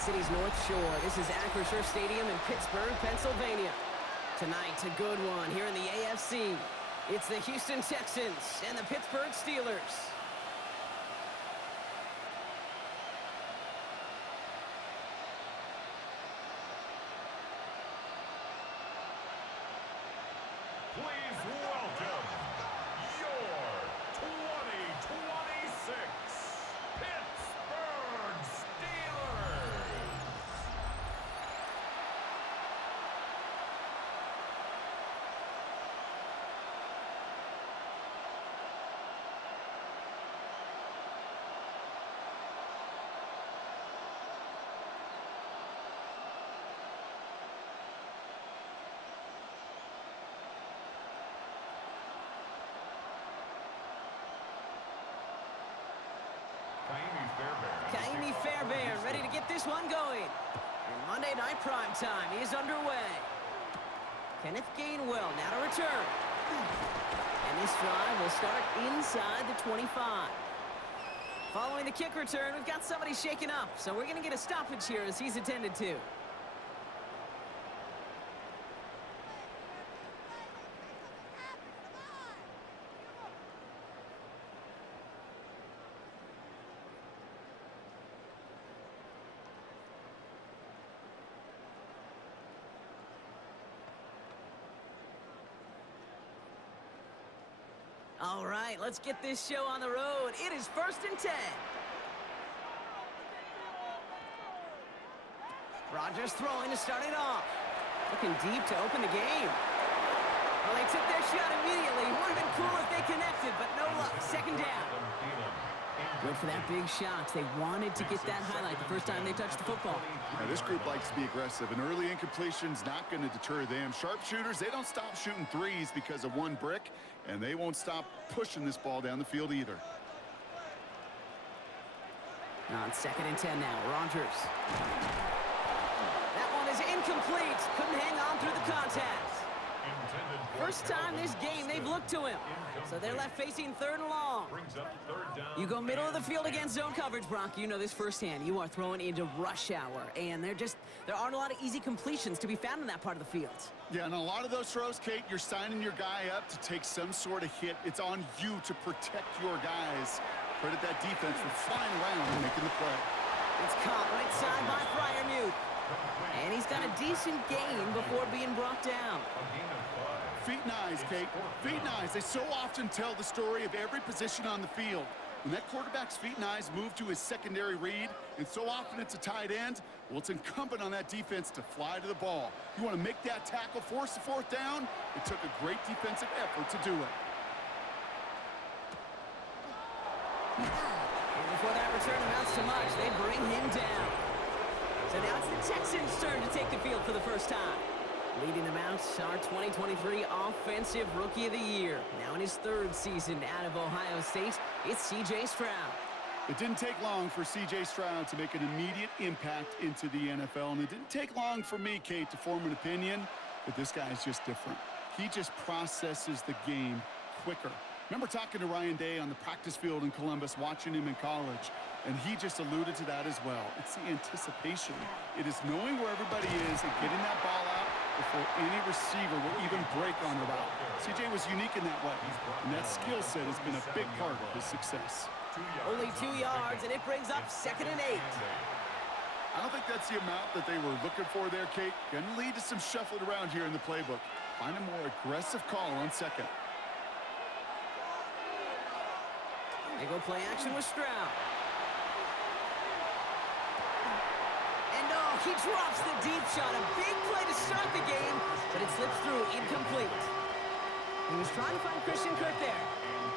city's North Shore. This is Acrisure Stadium in Pittsburgh, Pennsylvania. Tonight, a good one here in the AFC. It's the Houston Texans and the Pittsburgh Steelers. Please welcome your 2026 Pittsburgh Steelers. Kaimi Fairbairn ready to get this one going. And Monday Night Primetime is underway. Kenneth Gainwell now to return. And this drive will start inside the 25. Following the kick return, we've got somebody shaken up, so we're going to get a stoppage here as he's attended to. All right, let's get this show on the road. It is 1st and 10. Rodgers throwing to start it off. Looking deep to open the game. Well, they took their shot immediately. Would have been cool if they connected, but no luck. 2nd down. Good for that big shot. They wanted to get that highlight the first time they touched the football. Now, this group likes to be aggressive. An early incompletion's not going to deter them. Sharpshooters, they don't stop shooting threes because of one brick, and they won't stop pushing this ball down the field either. On 2nd and 10 now, Rodgers. That one is incomplete. Couldn't hang on through the contact. First time this game they've looked to him. So they're left facing 3rd and long. You go middle of the field against zone coverage, Brock. You know this firsthand. You are throwing into rush hour. And there aren't a lot of easy completions to be found in that part of the field. Yeah, and a lot of those throws, Kate, you're signing your guy up to take some sort of hit. It's on you to protect your guys. Credit that defense for flying around and making the play. It's caught right side by Freiermuth. And he's got a decent gain before being brought down. Feet and eyes, Kate. Feet and eyes. They so often tell the story of every position on the field. When that quarterback's feet and eyes move to his secondary read, and so often it's a tight end, well, it's incumbent on that defense to fly to the ball. You want to make that tackle, force the 4th down? It took a great defensive effort to do it. And before that return amounts to much, they bring him down. So now it's the Texans' turn to take the field for the first time. Leading them out, our 2023 Offensive Rookie of the Year. Now in his 3rd season out of Ohio State, it's C.J. Stroud. It didn't take long for C.J. Stroud to make an immediate impact into the NFL, and it didn't take long for me, Kate, to form an opinion, but this guy is just different. He just processes the game quicker. Remember talking to Ryan Day on the practice field in Columbus, watching him in college, and he just alluded to that as well. It's the anticipation. It is knowing where everybody is and getting that ball out before any receiver will even break on the route. CJ was unique in that way, and that skill set has been a big part of his success. Only 2 yards, and it brings up 2nd and 8. I don't think that's the amount that they were looking for there, Kate. Going to lead to some shuffling around here in the playbook. Find a more aggressive call on 2nd. They go play action with Stroud. He drops the deep shot. A big play to start the game, but it slips through incomplete. He was trying to find Christian Kirk there.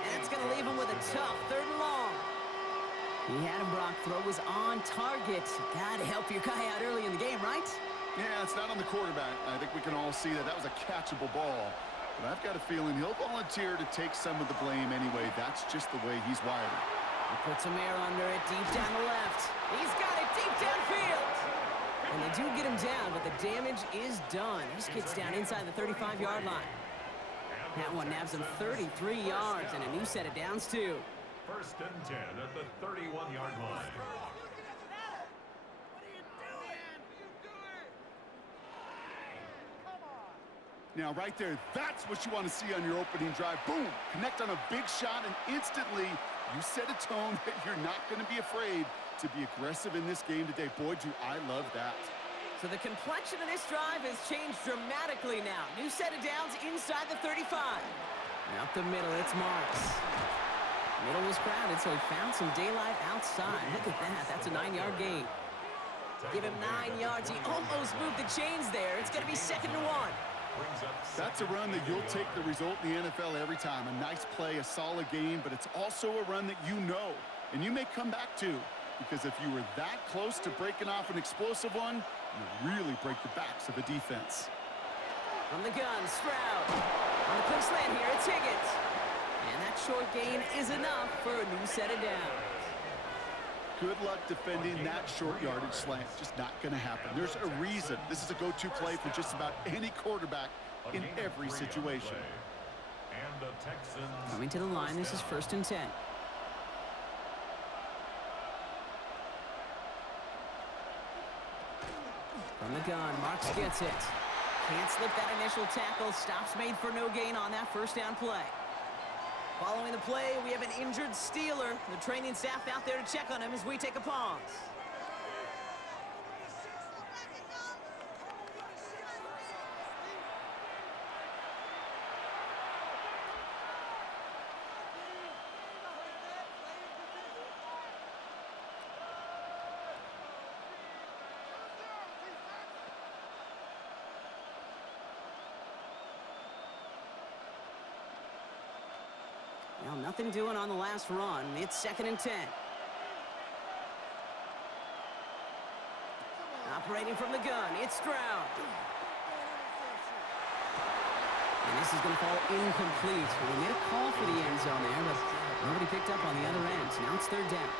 And it's going to leave him with a tough 3rd and long. He had him, Brock. Throw was on target. Got to help your guy out early in the game, right? Yeah, it's not on the quarterback. I think we can all see that was a catchable ball. But I've got a feeling he'll volunteer to take some of the blame anyway. That's just the way he's wired. He puts some air under it deep down the left. He's got it deep downfield. And they do get him down, but the damage is done. This gets down inside the 35-yard line. That one nabs him 33 yards and a new set of downs, too. 1st and 10 at the 31-yard line. Now, right there, that's what you want to see on your opening drive. Boom! Connect on a big shot, and instantly you set a tone that you're not going to be afraid to be aggressive in this game today. Boy, do I love that. So the complexion of this drive has changed dramatically now. New set of downs inside the 35. And up the middle, it's Marks. Middle was crowded, so he found some daylight outside. Look at that. That's a 9-yard gain. Give him 9 yards. He almost moved the chains there. It's going to be 2nd and 1. That's a run that you'll take the result in the NFL every time. A nice play, a solid game, but it's also a run that you know, and you may come back to, because if you were that close to breaking off an explosive one, you really break the backs of a defense. From the gun, Stroud. On the quick slant here, it's Higgins. And that short gain is enough for a new set of downs. Good luck defending that short yardage slant. Just not going to happen. There's a reason this is a go-to play for just about any quarterback in every situation. And the Texans coming to the line, this is 1st and 10. From the gun, Marks gets it. Can't slip that initial tackle. Stops made for no gain on that 1st down play. Following the play, we have an injured Steeler. The training staff out there to check on him as we take a pause. Well, nothing doing on the last run. It's 2nd and 10. Operating from the gun, it's Stroud. And this is going to fall incomplete. We made a call for the end zone there, but nobody picked up on the other end. Now it's 3rd down.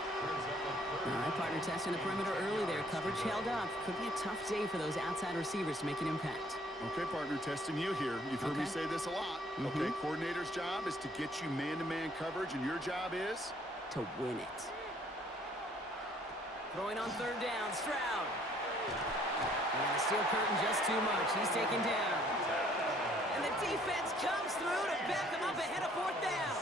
All right, partner testing the perimeter early there. Coverage held up. Could be a tough day for those outside receivers to make an impact. Okay, partner, testing you here. You've heard me say this a lot. Okay, coordinator's job is to get you man-to-man coverage, and your job is? To win it. Throwing on 3rd down, Stroud. And the steel curtain just too much. He's taken down. And the defense comes through to back him up ahead of 4th down.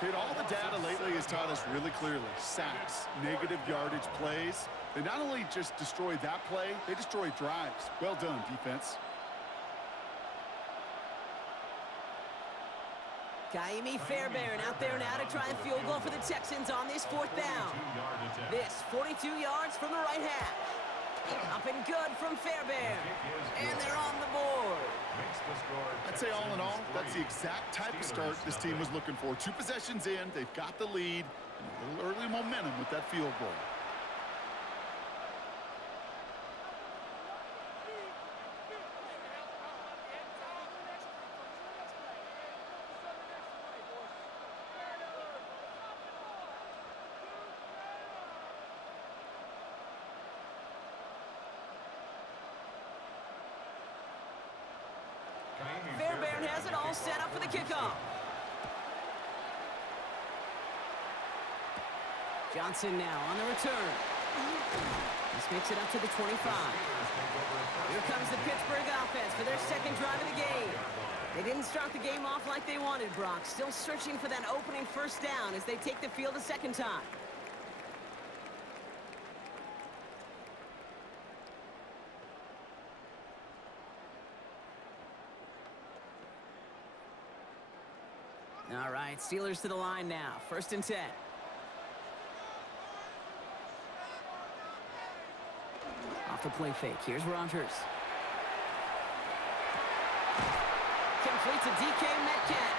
Kid, all the data lately has taught us really clearly. Sacks, negative yardage plays. They not only just destroy that play, they destroy drives. Well done, defense. Kaimi Fairbairn out there now to try a field goal for the Texans on this 4th down. This 42 yards from the right half. Up and good from Fairbairn. And they're on the board. I'd say all in all, that's the exact type of start this team was looking for. 2 possessions in, they've got the lead, and a little early momentum with that field goal. Fairbairn has it all set up for the kickoff. Johnson now on the return. This makes it up to the 25. Here comes the Pittsburgh offense for their 2nd drive of the game. They didn't start the game off like they wanted, Brock. Still searching for that opening 1st down as they take the field a 2nd time. All right, Steelers to the line now. 1st and 10. Off the play fake. Here's Rodgers. Complete to DK Metcalf.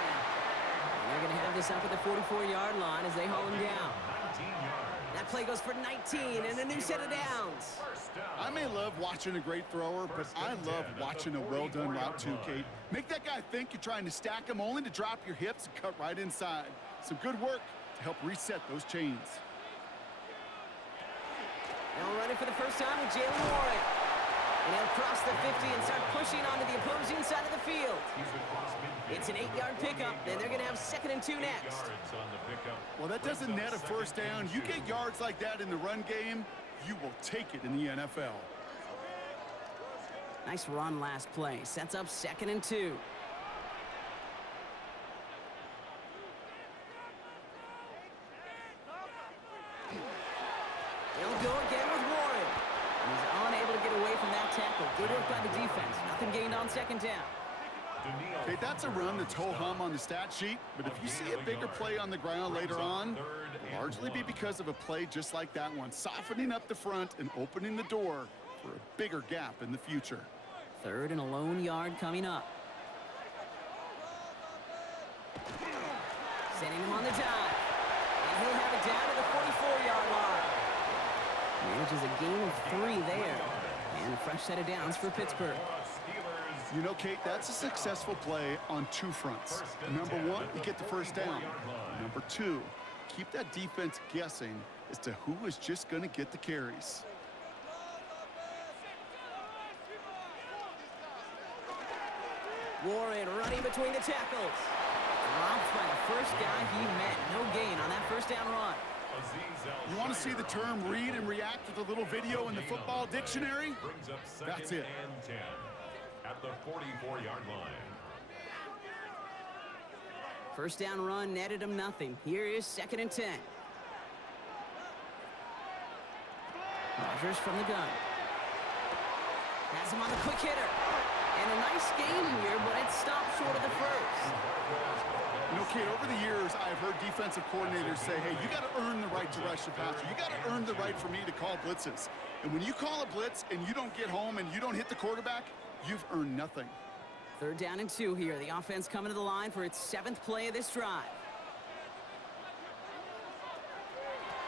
And they're going to have this up at the 44-yard line as they haul him down. That play goes for 19 and a new set of downs. I may love watching a great thrower, but I love watching a well-done route too, Kate. Make that guy think you're trying to stack him only to drop your hips and cut right inside. Some good work to help reset those chains. Now running for the first time with Jalen Warren. And he'll cross the 50 and start pushing onto the opposing side of the field. It's an 8-yard pickup, then they're going to have 2nd and 2 next. Well, that doesn't net a 1st down. You get yards like that in the run game, you will take it in the NFL. Nice run last play. Sets up 2nd and 2. He'll go again with Warren. He's unable to get away from that tackle. Good work by the defense. Nothing gained on 2nd down. Okay, that's a run that's ho-hum on the stat sheet, but if you see a bigger play on the ground later on, it'll largely be because of a play just like that one, softening up the front and opening the door for a bigger gap in the future. 3rd and a lone yard coming up. Sending him on the dive. And he'll have it down to the 44-yard line. Manages a gain of 3 there. And a fresh set of downs for Pittsburgh. You know, Kate, that's a successful play on 2 fronts. Number 1, you get the first down. Number 2, keep that defense guessing as to who is just going to get the carries. Warren running between the tackles. Dropped by the first guy he met. No gain on that first down run. You want to see the term read and react with a little video in the football dictionary? That's it. At the 44-yard line. First down run netted him nothing. Here is 2nd and 10. Rodgers from the gun. Has him on the quick hitter. And a nice gain here, but it stopped short of the first. You know, Kate, over the years, I've heard defensive coordinators say, hey, you got to earn the right to rush the passer. You got to earn the right for me to call blitzes. And when you call a blitz and you don't get home and you don't hit the quarterback, you've earned nothing. 3rd down and 2 here. The offense coming to the line for its 7th play of this drive.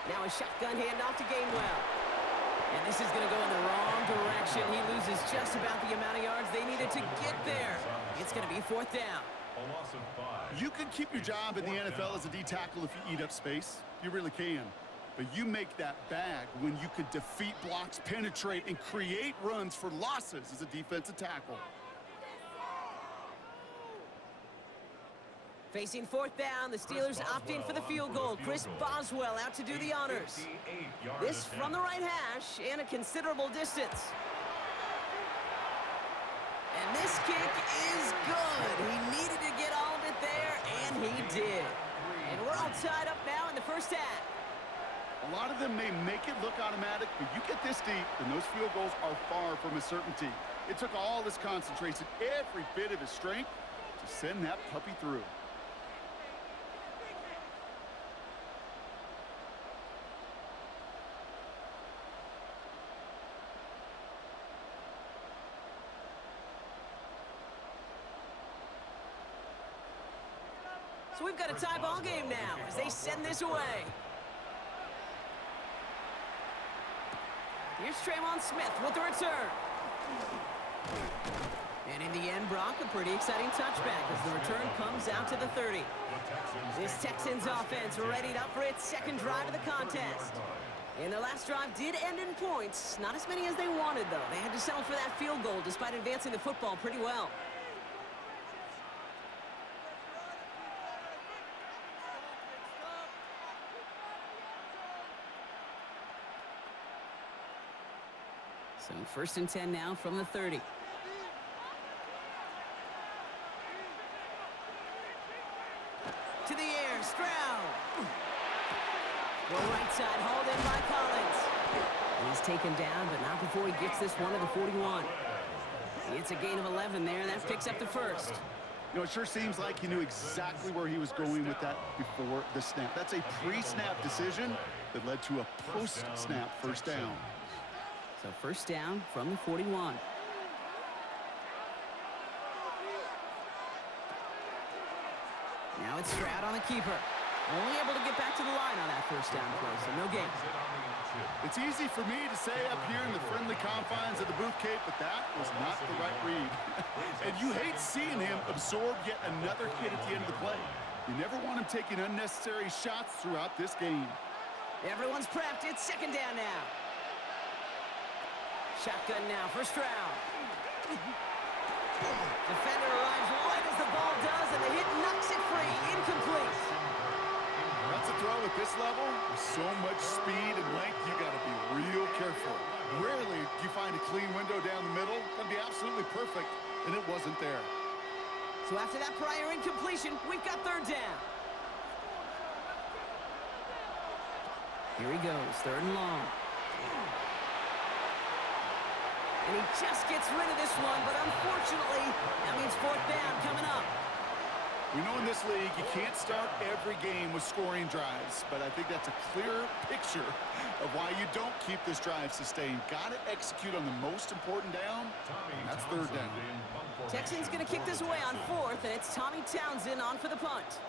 Now a shotgun handoff to Gainwell. And this is going to go in the wrong direction. He loses just about the amount of yards they needed to get there. It's going to be 4th down. A loss of 5. You can keep your job in the NFL as a D-tackle if you eat up space. You really can. But you make that bag when you could defeat blocks, penetrate, and create runs for losses as a defensive tackle. Facing 4th down, the Steelers opting for the field goal. Chris Boswell out to do the honors. This from the right hash and a considerable distance. And this kick is good. He needed to get all of it there, and he did. And we're all tied up now in the first half. A lot of them may make it look automatic, but you get this deep, and those field goals are far from a certainty. It took all his concentration, every bit of his strength, to send that puppy through. So we've got a tie ball game now as they send this away. Here's Tremont Smith with the return. And in the end, Brock, a pretty exciting touchback as the return comes out to the 30. This Texans offense readied up for its 2nd drive of the contest. And their last drive did end in points. Not as many as they wanted, though. They had to settle for that field goal despite advancing the football pretty well. So 1st and 10 now from the 30. To the air, Stroud. Go right side, hauled in by Collins. And he's taken down, but not before he gets this one to the 41. It's a gain of 11 there, and that picks up the first. You know, it sure seems like he knew exactly where he was going with that before the snap. That's a pre-snap decision that led to a post-snap first down. So 1st down from the 41. Now it's Stroud on the keeper. Only able to get back to the line on that first down play, so no gain. It's easy for me to say up here in the friendly confines of the booth, Kate, but that was not the right read. And you hate seeing him absorb yet another hit at the end of the play. You never want him taking unnecessary shots throughout this game. Everyone's prepped. It's 2nd down now. Shotgun now for Stroud. Defender arrives right as the ball does, and the hit knocks it free. Incomplete. That's a throw at this level. With so much speed and length, you got to be real careful. Rarely do you find a clean window down the middle. That'd be absolutely perfect, and it wasn't there. So after that prior incompletion, we've got third down. Here he goes, third and long. And he just gets rid of this one, but unfortunately, that means fourth down coming up. We know in this league you can't start every game with scoring drives, but I think that's a clear picture of why you don't keep this drive sustained. Got to execute on the most important down, and that's third down. Texans going to kick this away on fourth, and it's Tommy Townsend on for the punt.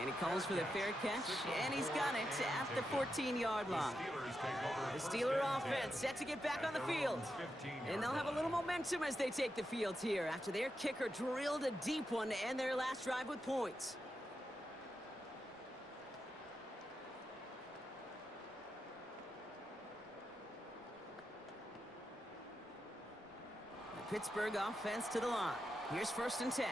And he calls for the fair catch, and he's got it at the 14-yard line. The Steeler offense set to get back on the field. And they'll have a little momentum as they take the field here after their kicker drilled a deep one to end their last drive with points. The Pittsburgh offense to the line. Here's 1st and 10.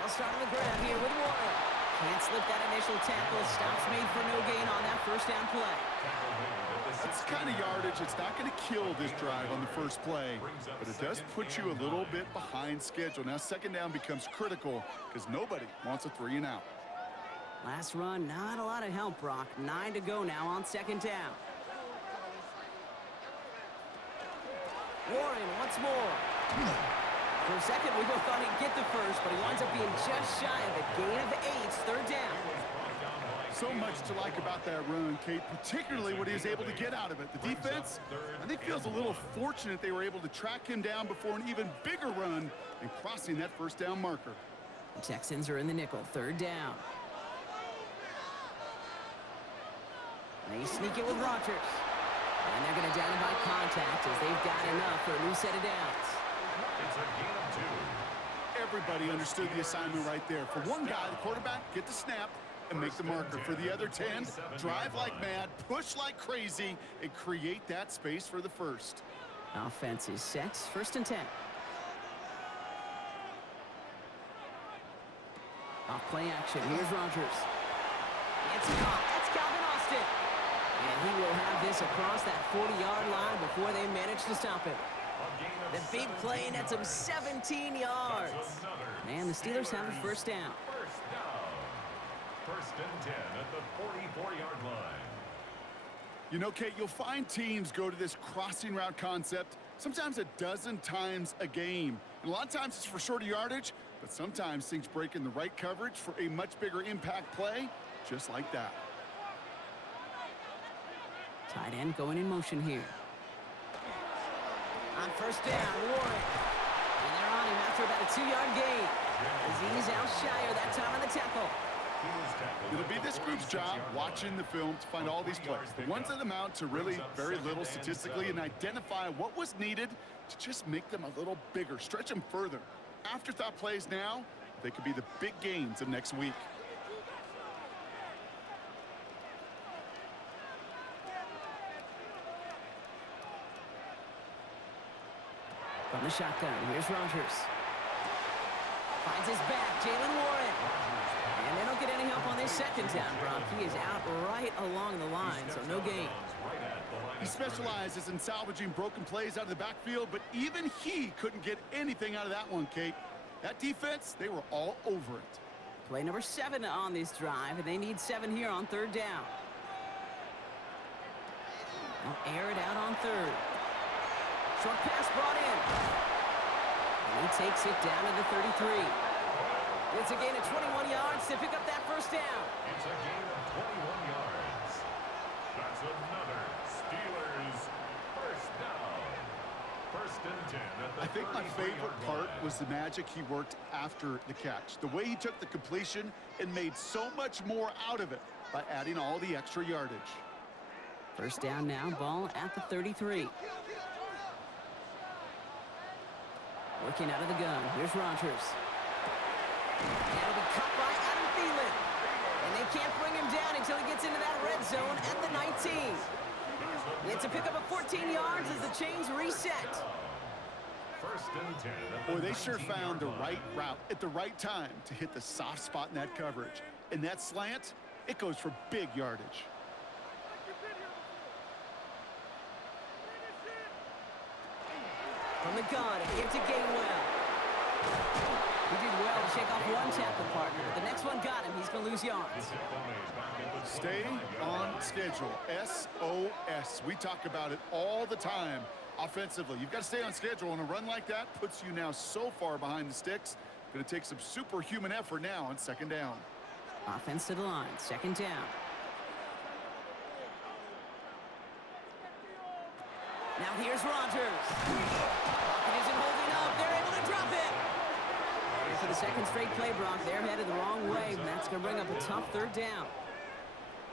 They'll start on the ground here with Warren. Can't slip that initial tackle. Stops made for no gain on that first down play. That's the kind of yardage. It's not going to kill this drive on the first play, but it does put you a little bit behind schedule. Now second down becomes critical because nobody wants a 3-and-out. Last run, not a lot of help, Brock. 9 to go now on second down. Warren once more. For a second, we both thought he'd get the first, but he winds up being just shy of a gain of 8, third down. So much to like about that run, Kate, particularly what he was able to get out of it. The defense, I think, feels a little fortunate they were able to track him down before an even bigger run and crossing that first down marker. The Texans are in the nickel, third down. They sneak it with Rodgers. And they're going to down him by contact as they've got enough for a new set of downs. It's a gain of 2. Everybody understood the assignment right there. For one guy, the quarterback, get the snap and make the marker. For the other 10, drive like mad, push like crazy, and create that space for the first. Offense is set, 1st and 10. Off play action, here's Rodgers. It's caught, that's Calvin Austin. And he will have this across that 40-yard line before they manage to stop him. The big play nets him 17 yards. And the Steelers have a first down. First down. 1st and 10 at the 44-yard line. You know, Kate, you'll find teams go to this crossing route concept sometimes a dozen times a game. And a lot of times it's for shorter yardage, but sometimes things break in the right coverage for a much bigger impact play, just like that. Tight end going in motion here. On first down, Warren. And they're on him after about a 2-yard gain. As he's out shyer that time on the tackle. It'll be this group's job watching the film to find all these plays. The ones that amount to really very little statistically and identify what was needed to just make them a little bigger, stretch them further. Afterthought plays now, they could be the big gains of next week. From the shotgun, here's Rodgers. Finds his back, Jalen Warren. And they don't get any help on this second down, Brock. He is out right along the line, so no gain. He specializes in salvaging broken plays out of the backfield, but even he couldn't get anything out of that one, Kate. That defense, they were all over it. Play number 7 on this drive, and they need 7 here on third down. They'll air it out on third. Short pass brought in. And he takes it down to the 33. It's a gain of 21 yards to pick up that first down. It's a gain of 21 yards. That's another Steelers first down. 1st and 10 at the I think my favorite 34-yard part line. was the magic he worked after the catch. The way he took the completion and made so much more out of it by adding all the extra yardage. First down now, ball at the 33. Working out of the gun. Here's Rodgers. And it'll be cut by Adam Thielen. And they can't bring him down until he gets into that red zone at the 19. It's a pick up of 14 yards as the chains reset. First and 10. Boy, they sure found the 19-yard right line. route at the right time to hit the soft spot in that coverage. And that slant, it goes for big yardage. From the gun, it gives to Gainwell. He did well to shake off one tackle partner, but the next one got him. He's going to lose yards. Stay on schedule. SOS. We talk about it all the time offensively. You've got to stay on schedule, and a run like that puts you now so far behind the sticks. Going to take some superhuman effort now on second down. Offense to the line, second down. Now here's Rodgers. Pocket isn't holding up. They're able to drop it. And for the second straight play, Brock, they're headed the wrong way, and that's going to bring up a tough third down.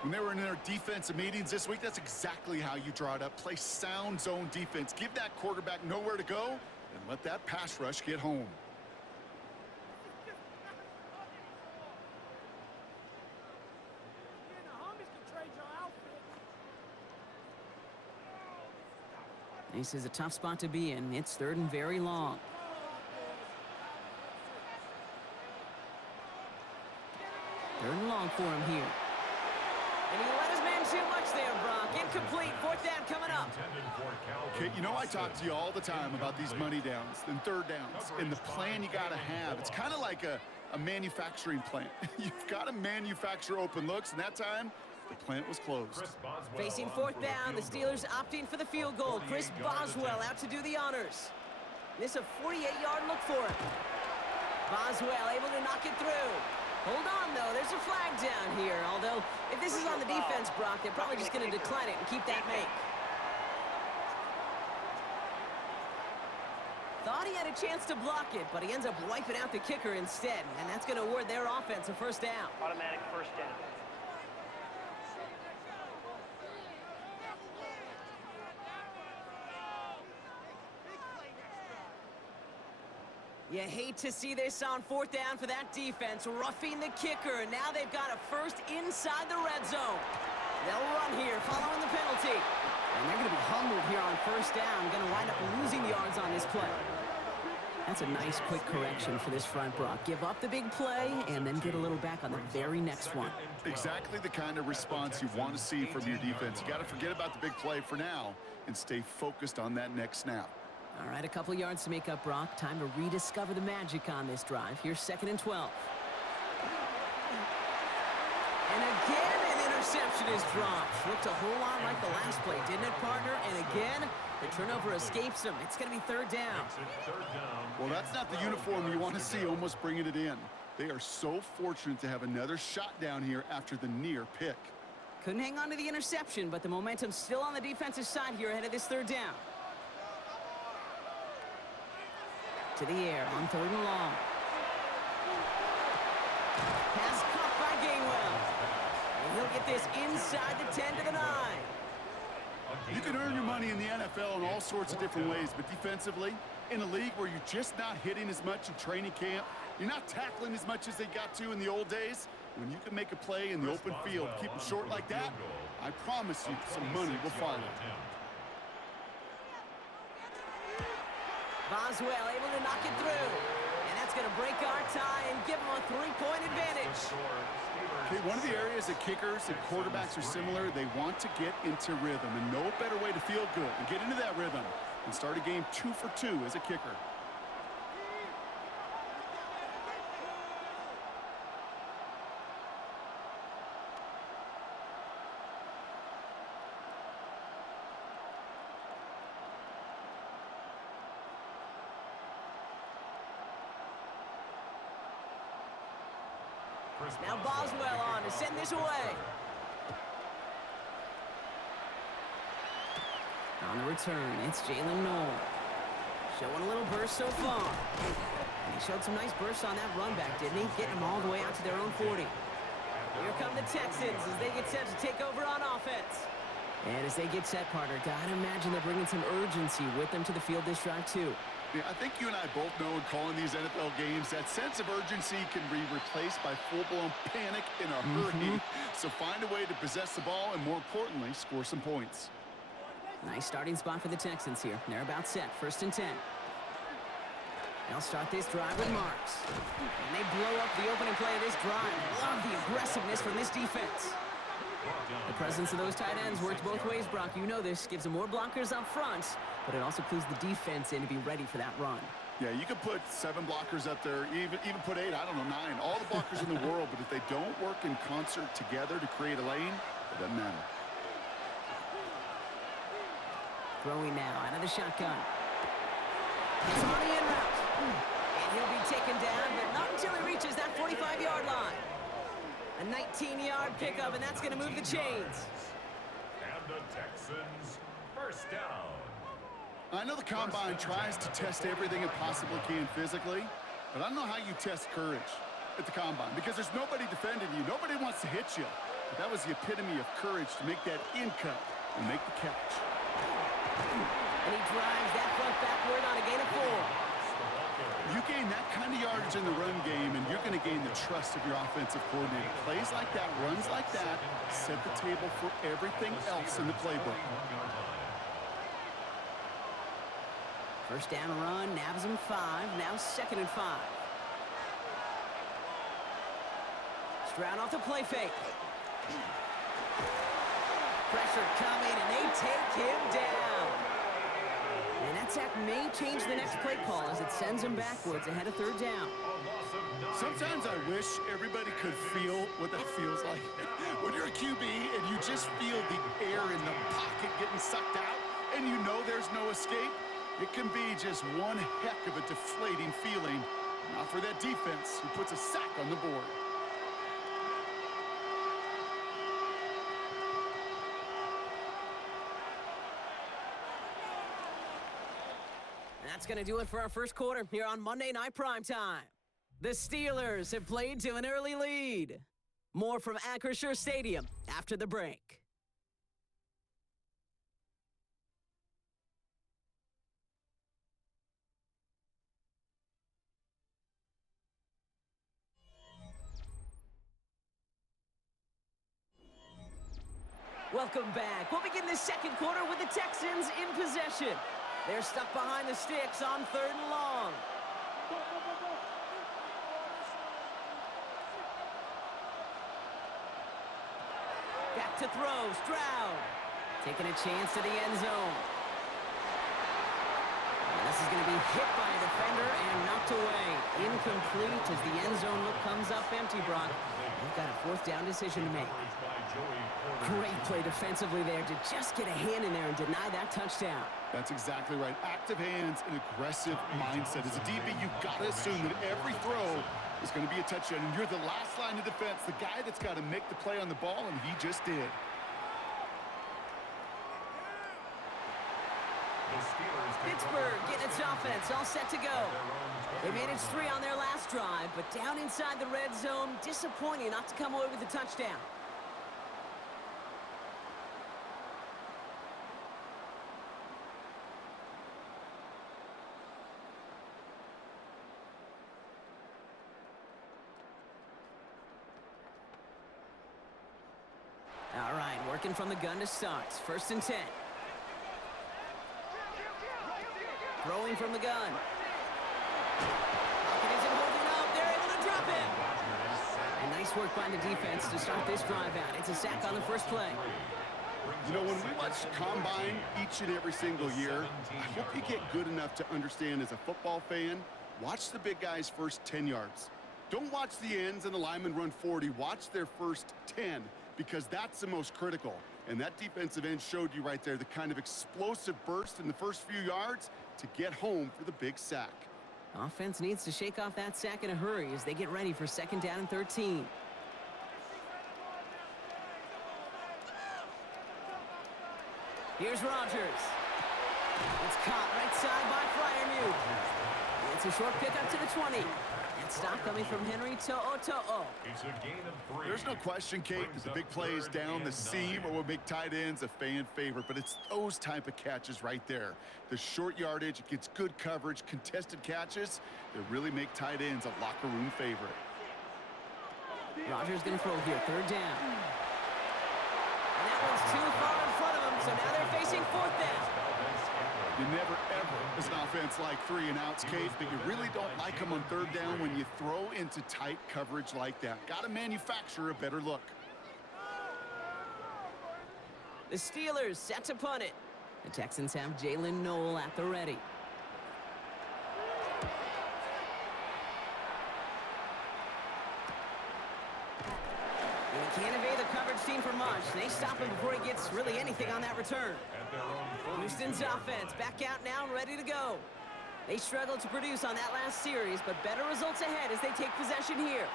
When they were in their defensive meetings this week, that's exactly how you draw it up. Play sound zone defense. Give that quarterback nowhere to go, and let that pass rush get home. This is a tough spot to be in. It's third and very long. Third and long for him here. And he let his man too much there, Brock. Incomplete. Fourth down coming up. Okay, you know I talk to you all the time about these money downs and third downs and the plan you got to have. It's kind of like a manufacturing plant. You've got to manufacture open looks, and that time, the plant was closed. Facing fourth down, the Steelers opting for the field goal. Chris Boswell out to do the honors. This a 48-yard look for him. Boswell able to knock it through. Hold on, though. There's a flag down here. Although, if this is on the defense, Brock, they're probably just going to decline it and keep that make. Thought he had a chance to block it, but he ends up wiping out the kicker instead. And that's going to award their offense a first down. Automatic first down. You hate to see this on fourth down for that defense, roughing the kicker, and now they've got a first inside the red zone. They'll run here following the penalty. And they're going to be humbled here on first down, going to wind up losing yards on this play. That's a nice quick correction for this front, Brock. Give up the big play and then get a little back on the very next one. Exactly the kind of response you want to see from your defense. You got to forget about the big play for now and stay focused on that next snap. All right, a couple yards to make up, Brock. Time to rediscover the magic on this drive. Here's second and 12. And again, an interception is dropped. Looked a whole lot like the last play, didn't it, partner? And again, the turnover escapes him. It's going to be third down. Well, that's not the uniform you want to see almost bringing it in. They are so fortunate to have another shot down here after the near pick. Couldn't hang on to the interception, but the momentum's still on the defensive side here ahead of this third down. To the air on third and long. Pass caught by Gainwell. And he'll get this inside the 10 to the 9. You can earn your money in the NFL in all sorts of different ways, but defensively, in a league where you're just not hitting as much in training camp, you're not tackling as much as they got to in the old days, when you can make a play in the open field, keep it short like that, I promise you some money will follow. Boswell able to knock it through. And that's going to break our tie and give them a three-point advantage. Okay, one of the areas that kickers and quarterbacks are similar, they want to get into rhythm. And no better way to feel good and get into that rhythm and start a game 2 for 2 as a kicker. Now Boswell on to send this away. On the return, it's Jalen Noel. Showing a little burst so far. And he showed some nice bursts on that run back, didn't he? Getting them all the way out to their own 40. Here come the Texans as they get set to take over on offense. And as they get set, partner, gotta imagine they're bringing some urgency with them to the field this drive, too. Yeah, I think you and I both know in calling these NFL games, that sense of urgency can be replaced by full-blown panic in a hurry. So find a way to possess the ball and, more importantly, score some points. Nice starting spot for the Texans here. They're about set. First and 10. They'll start this drive with marks. And they blow up the opening play of this drive. Love the aggressiveness from this defense. The presence of those tight ends works both ways, Brock. You know this. Gives them more blockers up front, but it also clues the defense in to be ready for that run. Yeah, you could put 7 blockers up there, even put 8, I don't know, 9. All the blockers in the world, but if they don't work in concert together to create a lane, it doesn't matter. Throwing now out of the shotgun. He's on the in route. And he'll be taken down, but not until he reaches that 45-yard line. A 19-yard pickup, and that's going to move the chains. And the Texans first down. I know the Combine tries to test everything it possibly can physically, but I don't know how you test courage at the Combine because there's nobody defending you. Nobody wants to hit you. But that was the epitome of courage to make that in cut and make the catch. And he drives that front backward on a gain of 4. You gain that kind of yardage in the run game, and you're going to gain the trust of your offensive coordinator. Plays like that, runs like that, set the table for everything else in the playbook. First down run, nabs him 5, now 2nd and 5. Stroud off the play fake. Pressure coming, and they take him down. And that sack may change the next play call as it sends him backwards ahead of 3rd down. Sometimes I wish everybody could feel what that feels like. When you're a QB and you just feel the air in the pocket getting sucked out and you know there's no escape, it can be just one heck of a deflating feeling. Not for that defense who puts a sack on the board. That's going to do it for our first quarter here on Monday Night Primetime. The Steelers have played to an early lead. More from Acrisure Stadium after the break. Welcome back. We'll begin this second quarter with the Texans in possession. They're stuck behind the sticks on 3rd and long. Back to throw, Stroud. Taking a chance to the end zone. And this is going to be hit by a defender and knocked away. Incomplete as the end zone look comes up empty, Brock. They've got a 4th down decision to make. Great play defensively there to just get a hand in there and deny that touchdown. That's exactly right. Active hands and aggressive mindset. As a DB, you've got to assume that every throw is going to be a touchdown. And you're the last line of defense, the guy that's got to make the play on the ball, and he just did. Pittsburgh getting its offense all set to go. They managed 3 on their last drive, but down inside the red zone, disappointing not to come away with a touchdown. All right, working from the gun to start. 1st and 10. Throwing from the gun. Pocket isn't holding up. They're able to drop him. And nice work by the defense to start this drive out. It's a sack on the first play. You know, when we watch Combine each and every single year, I hope you get good enough to understand as a football fan, watch the big guys' first 10 yards. Don't watch the ends and the linemen run 40. Watch their first 10 because that's the most critical. And that defensive end showed you right there the kind of explosive burst in the first few yards to get home for the big sack. Offense needs to shake off that sack in a hurry as they get ready for 2nd down and 13. Here's Rodgers. It's caught right side by Freiermuth. It's a short pickup to the 20. And stop coming from Henry To'o. It's a gain of 3. There's no question, Kate, that the big plays down the seam or will make tight ends a fan favorite, but it's those type of catches right there. The short yardage, it gets good coverage, contested catches that really make tight ends a locker room favorite. Rodgers going to throw here, 3rd down. And that one's too far in front of him, so now they're facing 4th down. You never, ever, as an offense, like 3 and outs, Kate, but you really don't like them on third down when you throw into tight coverage like that. Got to manufacture a better look. The Steelers set to punt it. The Texans have Jalen Noel at the ready. Can't evade the coverage team for much. They stop him before he gets really anything on that return. Houston's offense back out now and ready to go. They struggled to produce on that last series, but better results ahead as they take possession here.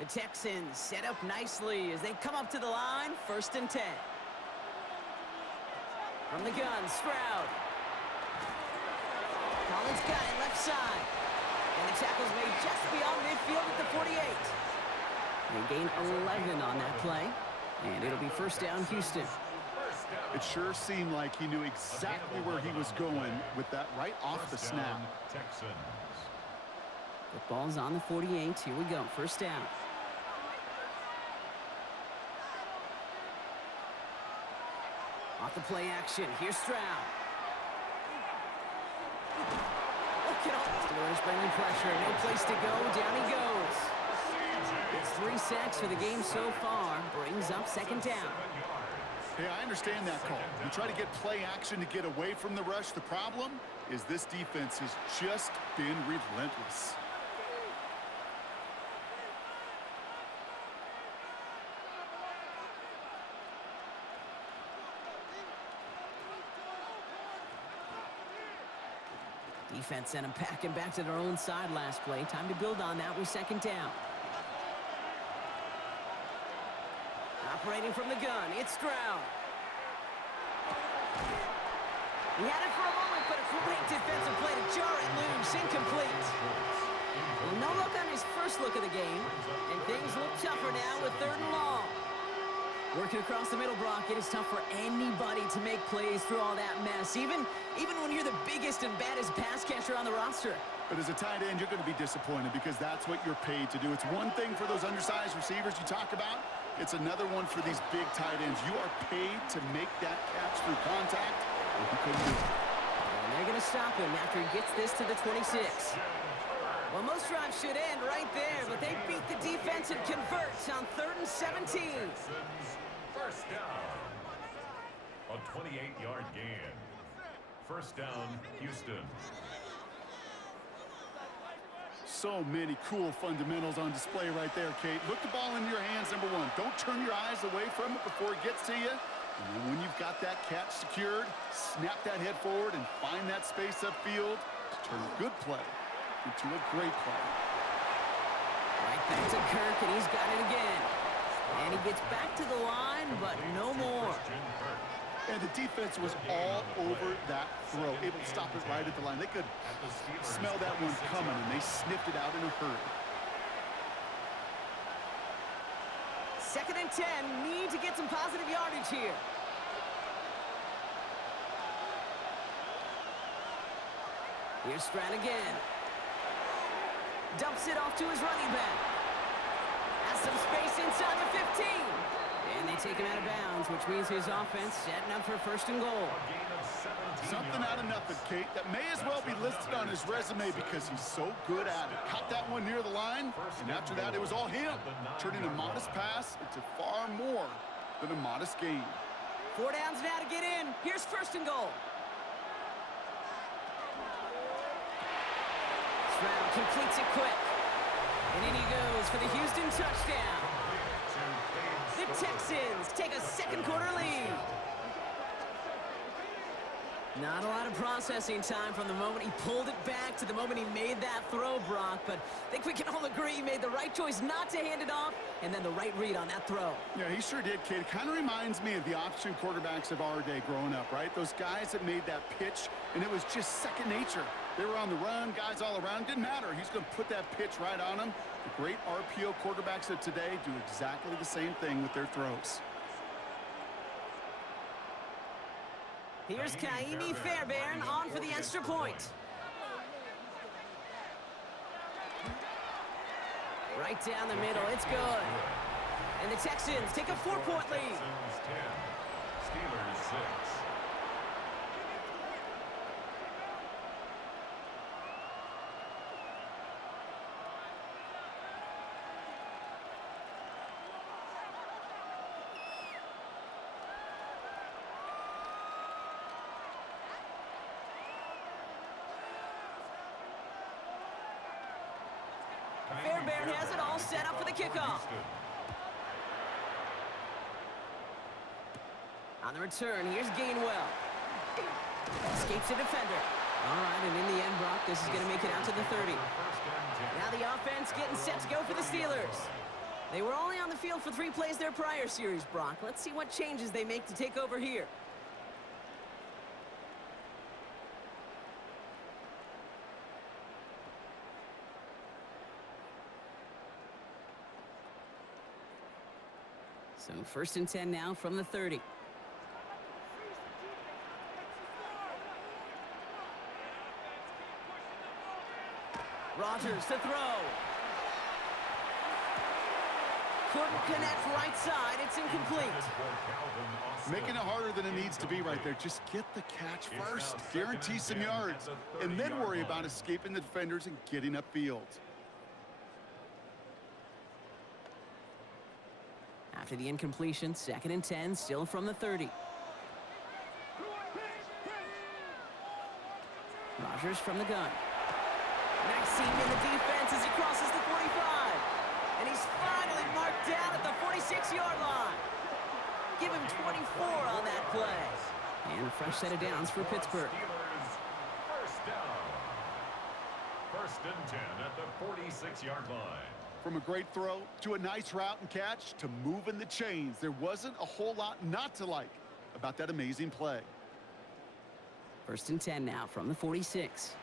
The Texans set up nicely as they come up to the line, 1st and 10. From the gun, Stroud. Collins got it left side. And the tackle's made just beyond midfield at the 48. They gain 11 on that play. And it'll be 1st down, Houston. It sure seemed like he knew exactly where he was going with that right off the snap. Texans. Football's on the 48. Here we go, 1st down. Off the play action. Here's Stroud. Look at all. Steelers bringing pressure. No place to go. Down he goes. It's 3 sacks for the game so far. Brings up 2nd down. Hey, I understand that call. You try to get play action to get away from the rush. The problem is this defense has just been relentless. Defense sent him packing back to their own side last play. Time to build on that with 2nd down. Operating from the gun, it's Stroud. He had it for a moment, but a great defensive play to jar it loose. Incomplete. Well, no look on his first look of the game, and things look tougher now with 3rd and long. Working across the middle, Brock, it is tough for anybody to make plays through all that mess, even when you're the biggest and baddest pass catcher on the roster. But as a tight end, you're going to be disappointed because that's what you're paid to do. It's one thing for those undersized receivers you talk about. It's another one for these big tight ends. You are paid to make that catch through contact, and you couldn't do it. And they're going to stop him after he gets this to the 26. Well, most drives should end right there, but they beat the defense and convert on 3rd and 17. 1st down. A 28-yard gain. 1st down, Houston. So many cool fundamentals on display right there, Kate. Look the ball into your hands, number 1. Don't turn your eyes away from it before it gets to you. And then when you've got that catch secured, snap that head forward and find that space upfield to turn a good play into a great play. Right back to Kirk, and he's got it again. And he gets back to the line, but no more. And the defense was all over that throw, able to stop it right at the line. They could smell that one coming, and they sniffed it out in a hurry. 2nd and 10, need to get some positive yardage here. Here's Stroud again. Dumps it off to his running back. Has some space inside the 15. And they take him out of bounds, which means his offense setting up for 1st and goal. Something out of nothing, Kate. That may as well be listed on his resume because he's so good at it. Caught that one near the line, and after that, it was all him. Turning a modest pass into far more than a modest gain. 4 downs now to get in. Here's 1st and goal. Stroud completes it quick. And in he goes for the Houston touchdown. The Texans take a 2nd quarter lead. Not a lot of processing time from the moment he pulled it back to the moment he made that throw, Brock. But I think we can all agree he made the right choice not to hand it off, and then the right read on that throw. Yeah, he sure did, kid. It kind of reminds me of the option quarterbacks of our day growing up, right? Those guys that made that pitch, and it was just second nature. They were on the run, guys all around. Didn't matter. He's going to put that pitch right on them. The great RPO quarterbacks of today do exactly the same thing with their throws. Here's Kaimi Fairbairn on for the extra point. Right down the middle. It's good. And the Texans take a 4-point lead. Texans 10, Steelers 6. Fairbairn has it all set up for the kickoff. On the return, here's Gainwell. Escapes the defender. All right, and in the end, Brock, this is going to make it out to the 30. Now the offense getting set to go for the Steelers. They were only on the field for 3 plays their prior series, Brock. Let's see what changes they make to take over here. So 1st and 10 now from the 30. Rodgers to throw. Couldn't connect right side. It's incomplete. Making it harder than it needs to be right there. Just get the catch first. Guarantee some yards. And then worry about escaping the defenders and getting upfield. After the incompletion, 2nd and 10, still from the 30. Rodgers from the gun. Nice seam in the defense as he crosses the 45. And he's finally marked down at the 46-yard line. Give him 24 on that play. And a fresh set of downs for Pittsburgh. Steelers, 1st down. 1st and 10 at the 46-yard line. From a great throw to a nice route and catch to moving the chains, there wasn't a whole lot not to like about that amazing play. 1st and 10 now from the 46.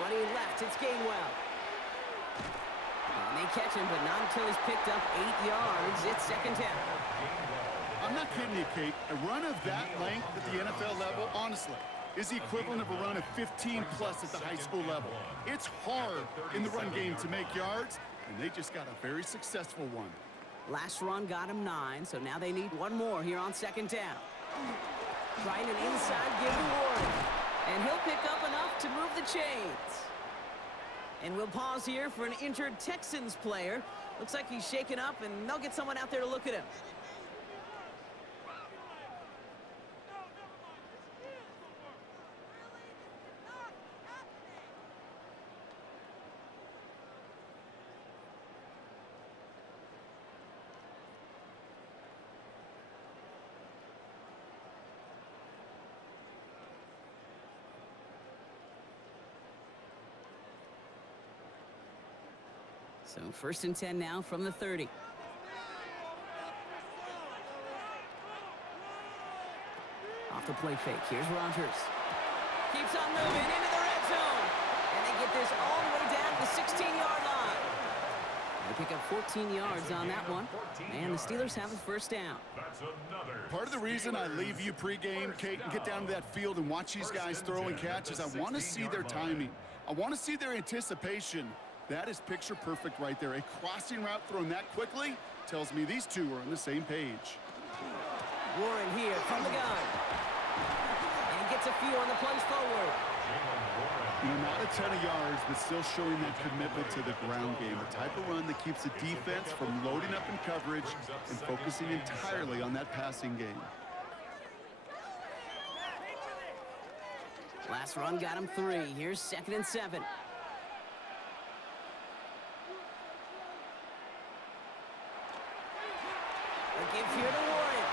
When he left, it's Gainwell. And they catch him, but not until he's picked up 8 yards. It's 2nd down. I'm not kidding you, Kate. A run of that length at the NFL level, honestly, is the equivalent of a run of 15-plus at the high school level. It's hard in the run game to make yards, and they just got a very successful one. Last run got him 9, so now they need one more here on 2nd down. Trying an inside give to Warren. And he'll pick up enough to move the chains. And we'll pause here for an injured Texans player. Looks like he's shaken up, and they'll get someone out there to look at him. So 1st and 10 now from the 30. Off the play fake. Here's Rodgers. Keeps on moving into the red zone. And they get this all the way down to the 16-yard line. They pick up 14 yards on that one. And the Steelers have a 1st down. Part of the reason I leave you pregame, Kate, and get down to that field and watch these guys throw and catch is I want to see their timing. I want to see their anticipation. That is picture perfect right there. A crossing route thrown that quickly tells me these two are on the same page. Warren here from the gun. And he gets a few on the plunge forward. You know, not a ton of yards, but still showing that commitment to the ground game. The type of run that keeps the defense from loading up in coverage and focusing entirely on that passing game. Last run got him 3. Here's 2nd and 7. Give here to Warren.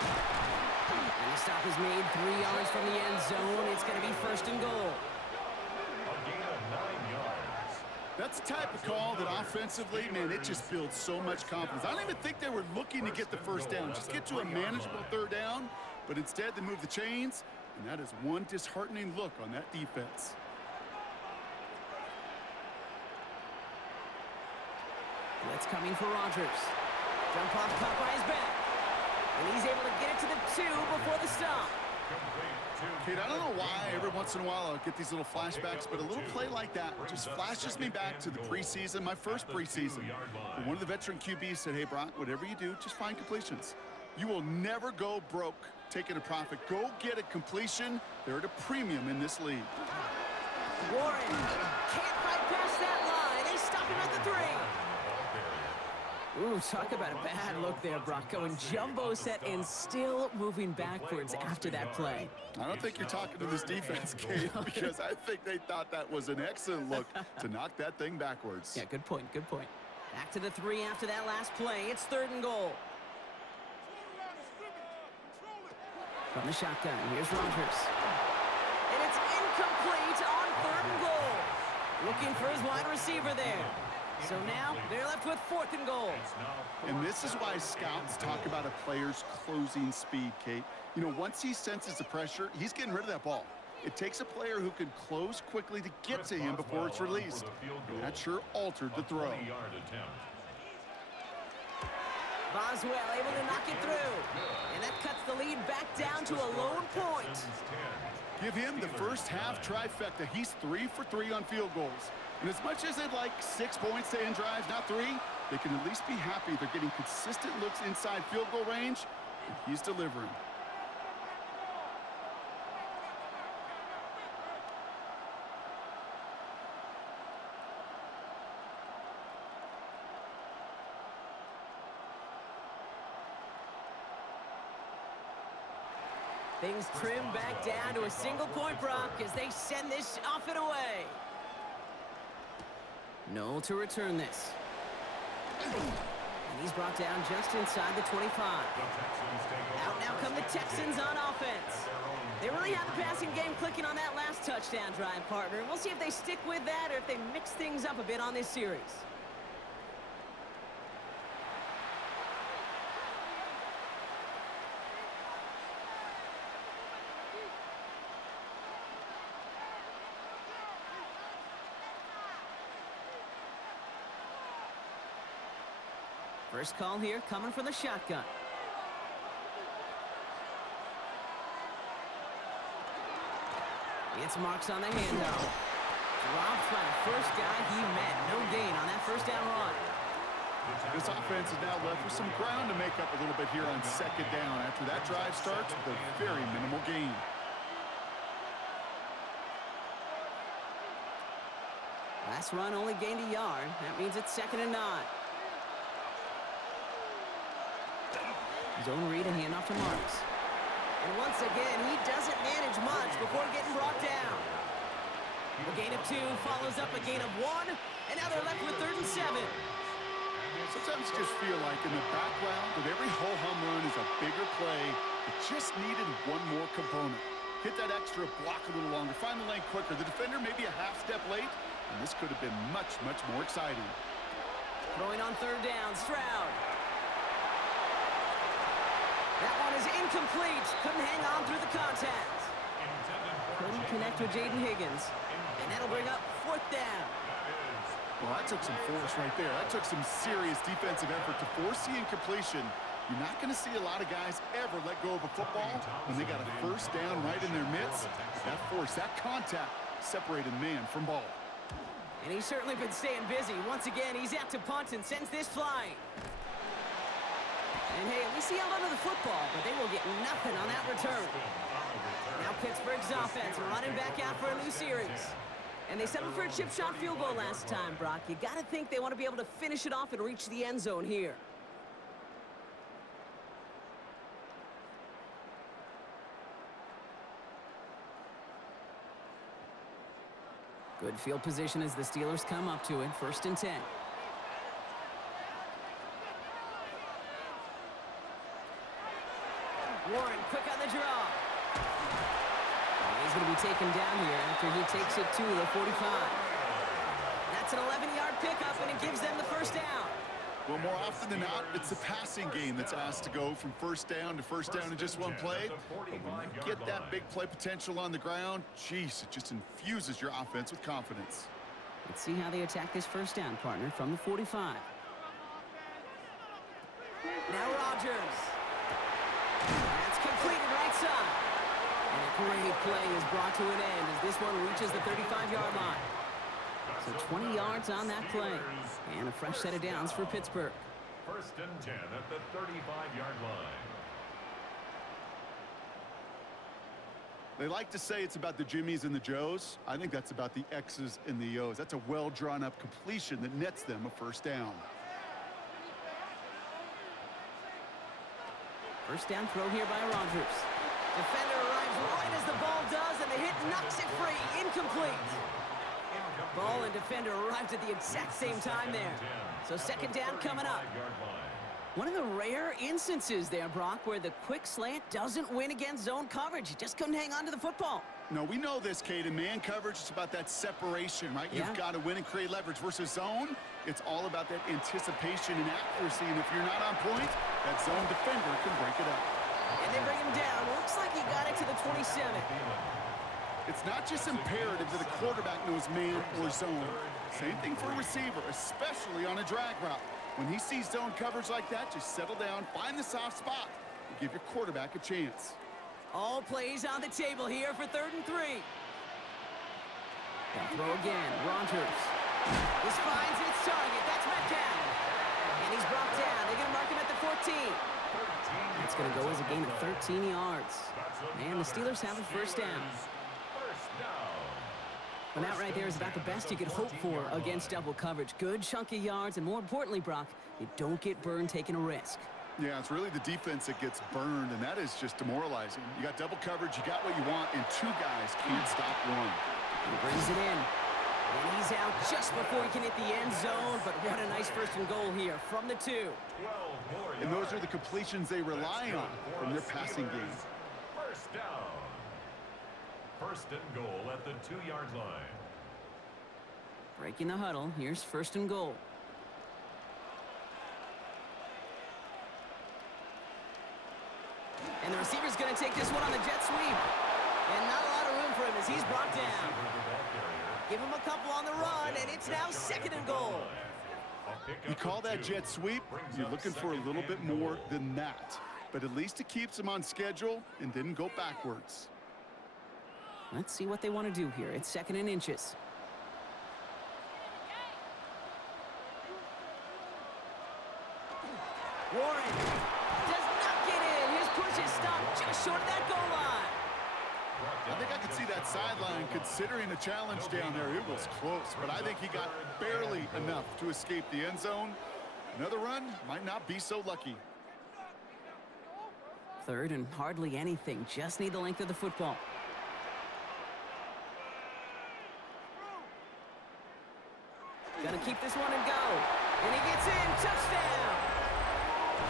And the stop is made 3 yards from the end zone. It's going to be 1st and goal. A gain of 9 yards. That's the type of call that offensively, man, it just builds so much confidence. I don't even think they were looking to get the 1st down. Just get to a manageable 3rd down. But instead, they move the chains. And that is one disheartening look on that defense. Blitz coming for Rodgers. Jump off caught by his back. And he's able to get it to the 2 before the stop. Kate, I don't know why every once in a while I'll get these little flashbacks, but a little play like that just flashes me back to the preseason, my first preseason. One of the veteran QBs said, hey, Brock, whatever you do, just find completions. You will never go broke taking a profit. Go get a completion. They're at a premium in this league. Warren can't fight past that line. They stop him at the 3. Ooh, talk about a bad look there, Brock. Going jumbo set and still moving backwards after that play. I don't think you're talking to this defense, Kate, because I think they thought that was an excellent look to knock that thing backwards. Yeah, good point, good point. Back to the 3 after that last play. It's 3rd and goal. From the shotgun, here's Rodgers. And it's incomplete on 3rd and goal. Looking for his wide receiver there. So now they're left with 4th and goal. And this is why scouts talk about a player's closing speed, Kate. You know, once he senses the pressure, he's getting rid of that ball. It takes a player who can close quickly to get to him before it's released. And that sure altered the throw. Boswell able to knock it through. And that cuts the lead back down to a lone point. Give him the first half trifecta. He's 3 for 3 on field goals. And as much as they'd like 6 points to end drives, not 3, they can at least be happy they're getting consistent looks inside field goal range, and he's delivering. Things trim back down to a single point, Brock, as they send this off and away. Noel to return this. And he's brought down just inside the 25. Out now come the Texans on offense. They really have the passing game clicking on that last touchdown drive, partner. We'll see if they stick with that or if they mix things up a bit on this series. First call here coming from the shotgun. It's Marks on the handoff. Dropped by the first guy he met. No gain on that first down run. This offense is now left with some ground to make up a little bit here on 2nd down after that drive starts with a very minimal gain. Last run only gained a yard. That means it's 2nd and 9. Zone read, a handoff to Marks. And once again, he doesn't manage much before getting brought down. A gain of 2 follows up a gain of 1, and now they're left with 3rd and 7. Sometimes you just feel like in the background of every ho-hum run is a bigger play that just needed one more component. Hit that extra block a little longer, find the lane quicker. The defender may be a half step late, and this could have been much, much more exciting. Throwing on 3rd down, Stroud. That one is incomplete. Couldn't hang on through the contact. Couldn't connect with Jaden Higgins. And that'll bring up 4th down. Well, that took some force right there. That took some serious defensive effort to force the incompletion. You're not going to see a lot of guys ever let go of a football when they got a first down right in their midst. That force, that contact separated man from ball. And he's certainly been staying busy. Once again, he's out to punt and sends this flying. And hey, at least he held onto the football, but they will get nothing on that return. Now Pittsburgh's offense running back out for a new series. And they settled for a chip shot field goal last time, Brock. You got to think they want to be able to finish it off and reach the end zone here. Good field position as the Steelers come up to it. 1st and 10. Warren quick on the draw. And he's going to be taken down here after he takes it to the 45. That's an 11-yard pickup, and it gives them the first down. Well, more often than not, it's the passing game that's asked to go from first down in just one play. But when you get that big play potential on the ground, geez, it just infuses your offense with confidence. Let's see how they attack this first down, partner, from the 45. Now Rodgers. That's completed right side. great play is brought to an end as this one reaches the 35-yard line. So 20 yards on that play. And a fresh set of downs for Pittsburgh. First and 10 at the 35-yard line. They like to say it's about the Jimmies and the Joes. I think that's about the X's and the O's. That's a well-drawn-up completion that nets them a first down. First down throw here by Rodgers. Defender arrives right as the ball does, and the hit knocks it free. Incomplete. Ball and defender arrived at the exact same time there. So second down coming up. One of the rare instances there, Brock, where the quick slant doesn't win against zone coverage. You just couldn't hang on to the football. No, we know this, Kate. In man coverage, it's about that separation, right? Yeah. You've got to win and create leverage versus zone. It's all about that anticipation and accuracy. And if you're not on point, that zone defender can break it up. And they bring him down. Looks like he got it to the 27. It's not just imperative that a quarterback knows man or zone. Same thing for a receiver, especially on a drag route. When he sees zone coverage like that, just settle down, find the soft spot, and give your quarterback a chance. All plays on the table here for 3rd and 3. They'll throw again. Rodgers. This finds its target. That's Metcalf. And he's brought down. They're going to mark him at the 14. That's going to go as a gain of 13 yards. And the Steelers have a first down. And that right there is about the best you could hope for against double coverage. Good chunky yards, and more importantly, Brock, you don't get burned taking a risk. Yeah, it's really the defense that gets burned, and that is just demoralizing. You got double coverage, you got what you want, and two guys can't stop one. He brings it in. And he's out just before he can hit the end zone, but what a nice first and goal here from the 2. And those are the completions they rely on from their passing game. First down. First and goal at the 2-yard line. Breaking the huddle. Here's first and goal. And the receiver's going to take this one on the jet sweep. And not a lot of room for him as he's brought down. Give him a couple on the run, and it's now 2nd and goal. You call that jet sweep, you're looking for a little bit more than that. But at least it keeps him on schedule and didn't go backwards. Let's see what they want to do here. It's 2nd and inches. Warren does not get in. His push is stopped just short of that goal line. I think I could see that sideline considering a challenge down there. It was close, but I think he got barely enough to escape the end zone. Another run might not be so lucky. 3rd and hardly anything. Just need the length of the football. Gonna keep this one and go. And he gets in. Touchdown.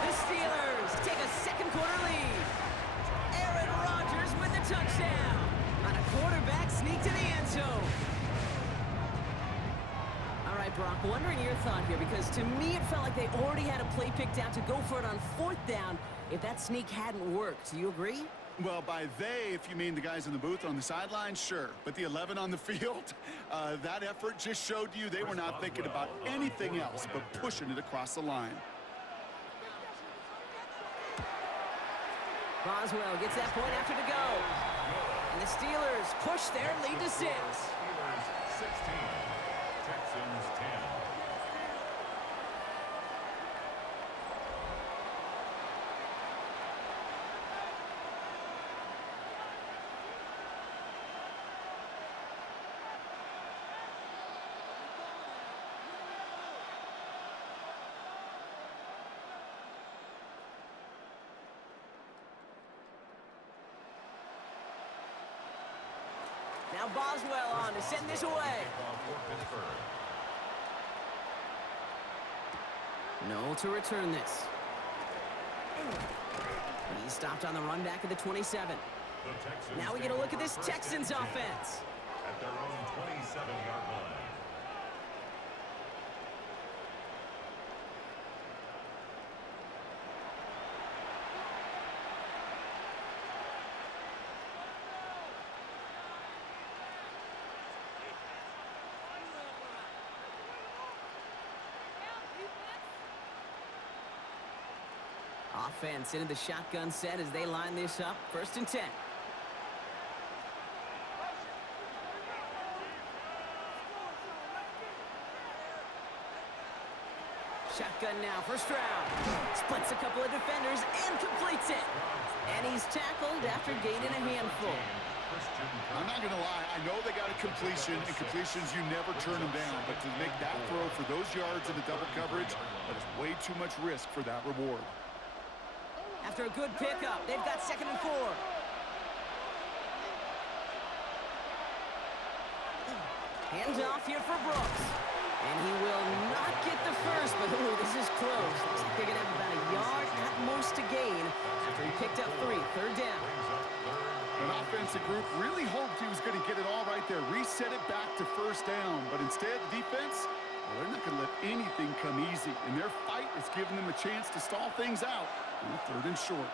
The Steelers take a second-quarter lead. Aaron Rodgers with the touchdown on a quarterback sneak to the end zone. All right, Brock, wondering your thought here, because to me it felt like they already had a play picked out to go for it on 4th down if that sneak hadn't worked. Do you agree? Well, by they, if you mean the guys in the booth on the sideline, sure. But the 11 on the field, that effort just showed you they were not thinking about anything else but pushing it across the line. Boswell gets that point after to go. And the Steelers push their lead to 6. Steelers 16, Texans 10. Now Boswell on to send this away. No to return this. He stopped on the run back at the 27. Now we get a look at this Texans offense. At their own 27-yard line. Offense into the shotgun set as they line this up. 1st and 10. Shotgun now, first round. Splits a couple of defenders and completes it. And he's tackled after gaining a handful. I'm not going to lie. I know they got a completion, and completions, you never turn them down. But to make that throw for those yards in the double coverage, that is way too much risk for that reward. After a good pickup, they've got 2nd and 4. Hands off here for Brooks. And he will not get the first, but ooh, this is close. Looks like they're going to have about a yard at most to gain after he picked up 3. 3rd down. An offensive group really hoped he was going to get it all right there, reset it back to first down. But instead, the defense, well, they're not going to let anything come easy. And their fight is giving them a chance to stall things out on 3rd and short.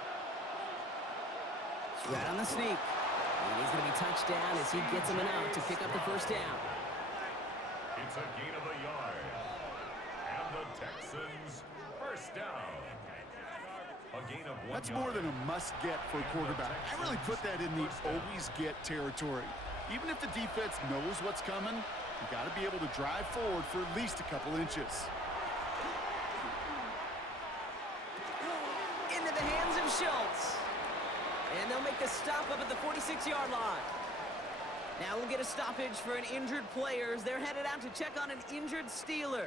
It's right on the sneak. And he's going to be touched down as he gets him enough to pick up the first down. It's a gain of a yard. And the Texans first down. A gain of 1 That's yard. more than a must-get for a quarterback. I really put that in the always-get territory. Even if the defense knows what's coming, you got to be able to drive forward for at least a couple inches. Into the hands of Schultz. And they'll make the stop up at the 46-yard line. Now we'll get a stoppage for an injured player as they're headed out to check on an injured Steeler.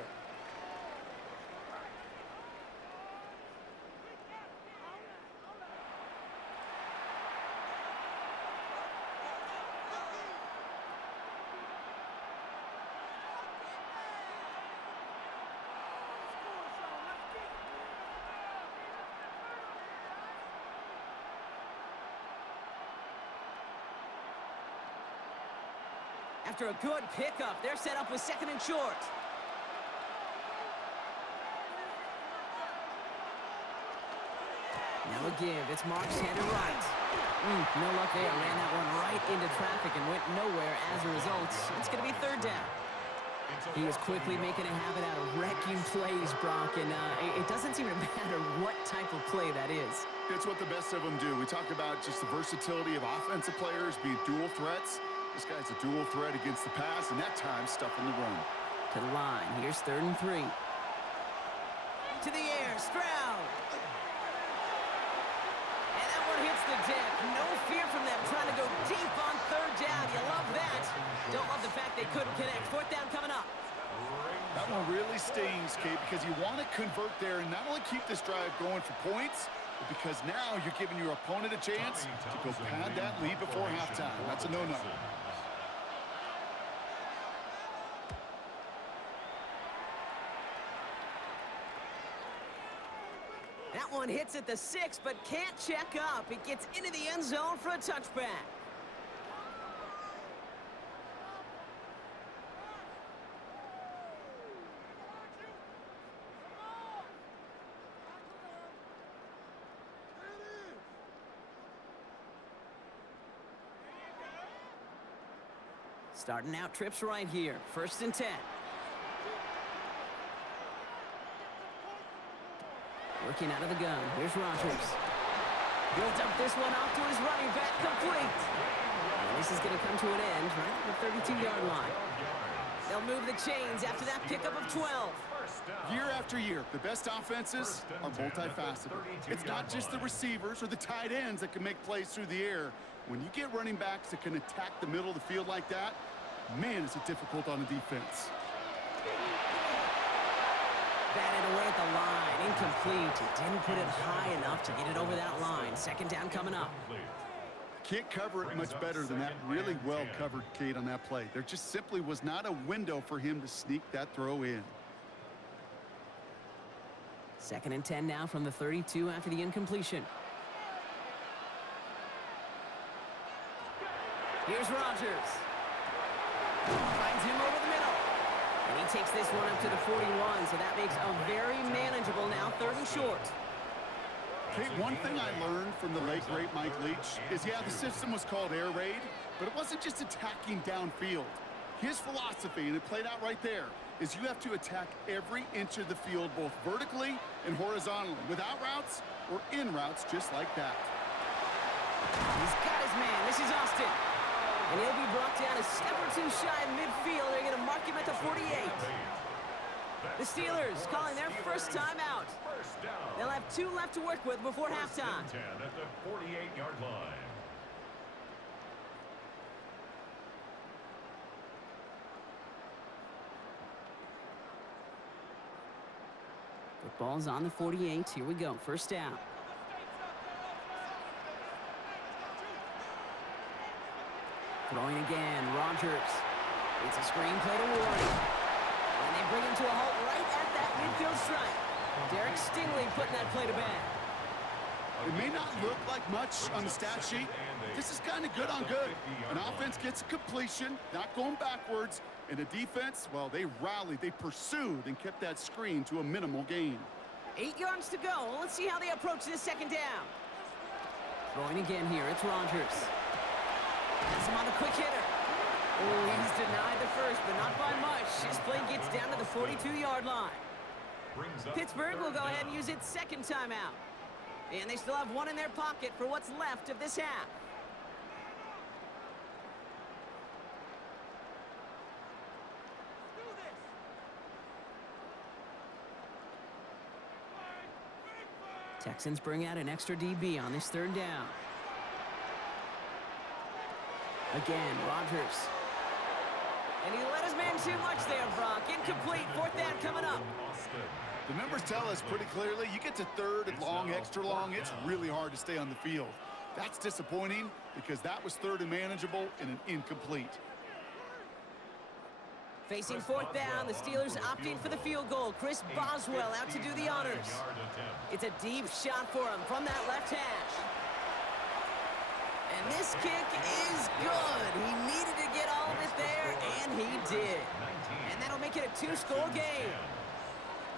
After a good pickup, they're set up with 2nd and short. Now a give. It's Marks handed right. No luck there. Ran that one right into traffic and went nowhere as a result. It's going to be 3rd down. He was quickly making a habit out of wrecking plays, Brock, and it doesn't seem to matter what type of play that is. It's what the best of them do. We talk about just the versatility of offensive players being dual threats. This guy's a dual threat against the pass, and that time stuffing the run. To the line. Here's 3rd and 3. To the air. Stroud. And that one hits the deck. No fear from them trying to go deep on 3rd down. You love that. Don't love the fact they couldn't connect. 4th down coming up. That one really stings, Kate, because you want to convert there and not only keep this drive going for points, but because now you're giving your opponent a chance to go pad that lead before halftime. That's a no-no. That one hits at the 6, but can't check up. It gets into the end zone for a touchback. Starting out trips right here. 1st and 10. Working out of the gun. Here's Rodgers. Built up this one off to his running back. Complete. And this is going to come to an end right at the 32-yard line. They'll move the chains after that pickup of 12. Year after year, the best offenses are multifaceted. It's not just the receivers or the tight ends that can make plays through the air. When you get running backs that can attack the middle of the field like that, man, is it difficult on the defense. Batted away at the line. Incomplete. He didn't put it high enough to get it over that line. 2nd down coming up. Can't cover it much better than that really well-covered Kate on that play. There just simply was not a window for him to sneak that throw in. 2nd and 10 now from the 32 after the incompletion. Here's Rodgers. Finds him over the middle. And he takes this one up to the 41, so that makes a very manageable now 3rd and short. Kate, one thing I learned from the late, great Mike Leach is, yeah, the system was called air raid, but it wasn't just attacking downfield. His philosophy, and it played out right there, is you have to attack every inch of the field, both vertically and horizontally, without routes or in routes just like that. He's got his man. This is Austin. And he'll be brought down a step or two shy of midfield. They're going to mark him at the 48. The Steelers calling their first time out. First down. They'll have 2 left to work with before halftime. 10 at the 48-yard line. Football's on the 48. Here we go. First down. Throwing again. Rodgers. It's a screen play to Warren. And they bring him to a halt right at that midfield stripe. Derek Stingley putting that play to bed. It may not look like much on the stat sheet. This is kind of good on good. An offense gets a completion, not going backwards. And the defense, well, they rallied, they pursued, and kept that screen to a minimal gain. 8 yards to go. Let's see how they approach this second down. Throwing again here. It's Rodgers. Has him on a quick hitter. Oh, he's denied the first, but not by much. His play gets down to the 42-yard line. Pittsburgh will go ahead and use its second timeout. And they still have 1 in their pocket for what's left of this half. Texans bring out an extra DB on this third down. Again, Rodgers. And he let his man too much there, Brock. Incomplete. Fourth down coming up. The numbers tell us pretty clearly, you get to third and long, extra long, it's really hard to stay on the field. That's disappointing because that was third and manageable and an incomplete. Facing fourth down, the Steelers opting for the field goal. Chris Boswell out to do the honors. It's a deep shot for him from that left hash. And this kick is good. He needed to get all of it there, and he did. And that'll make it a 2-score game.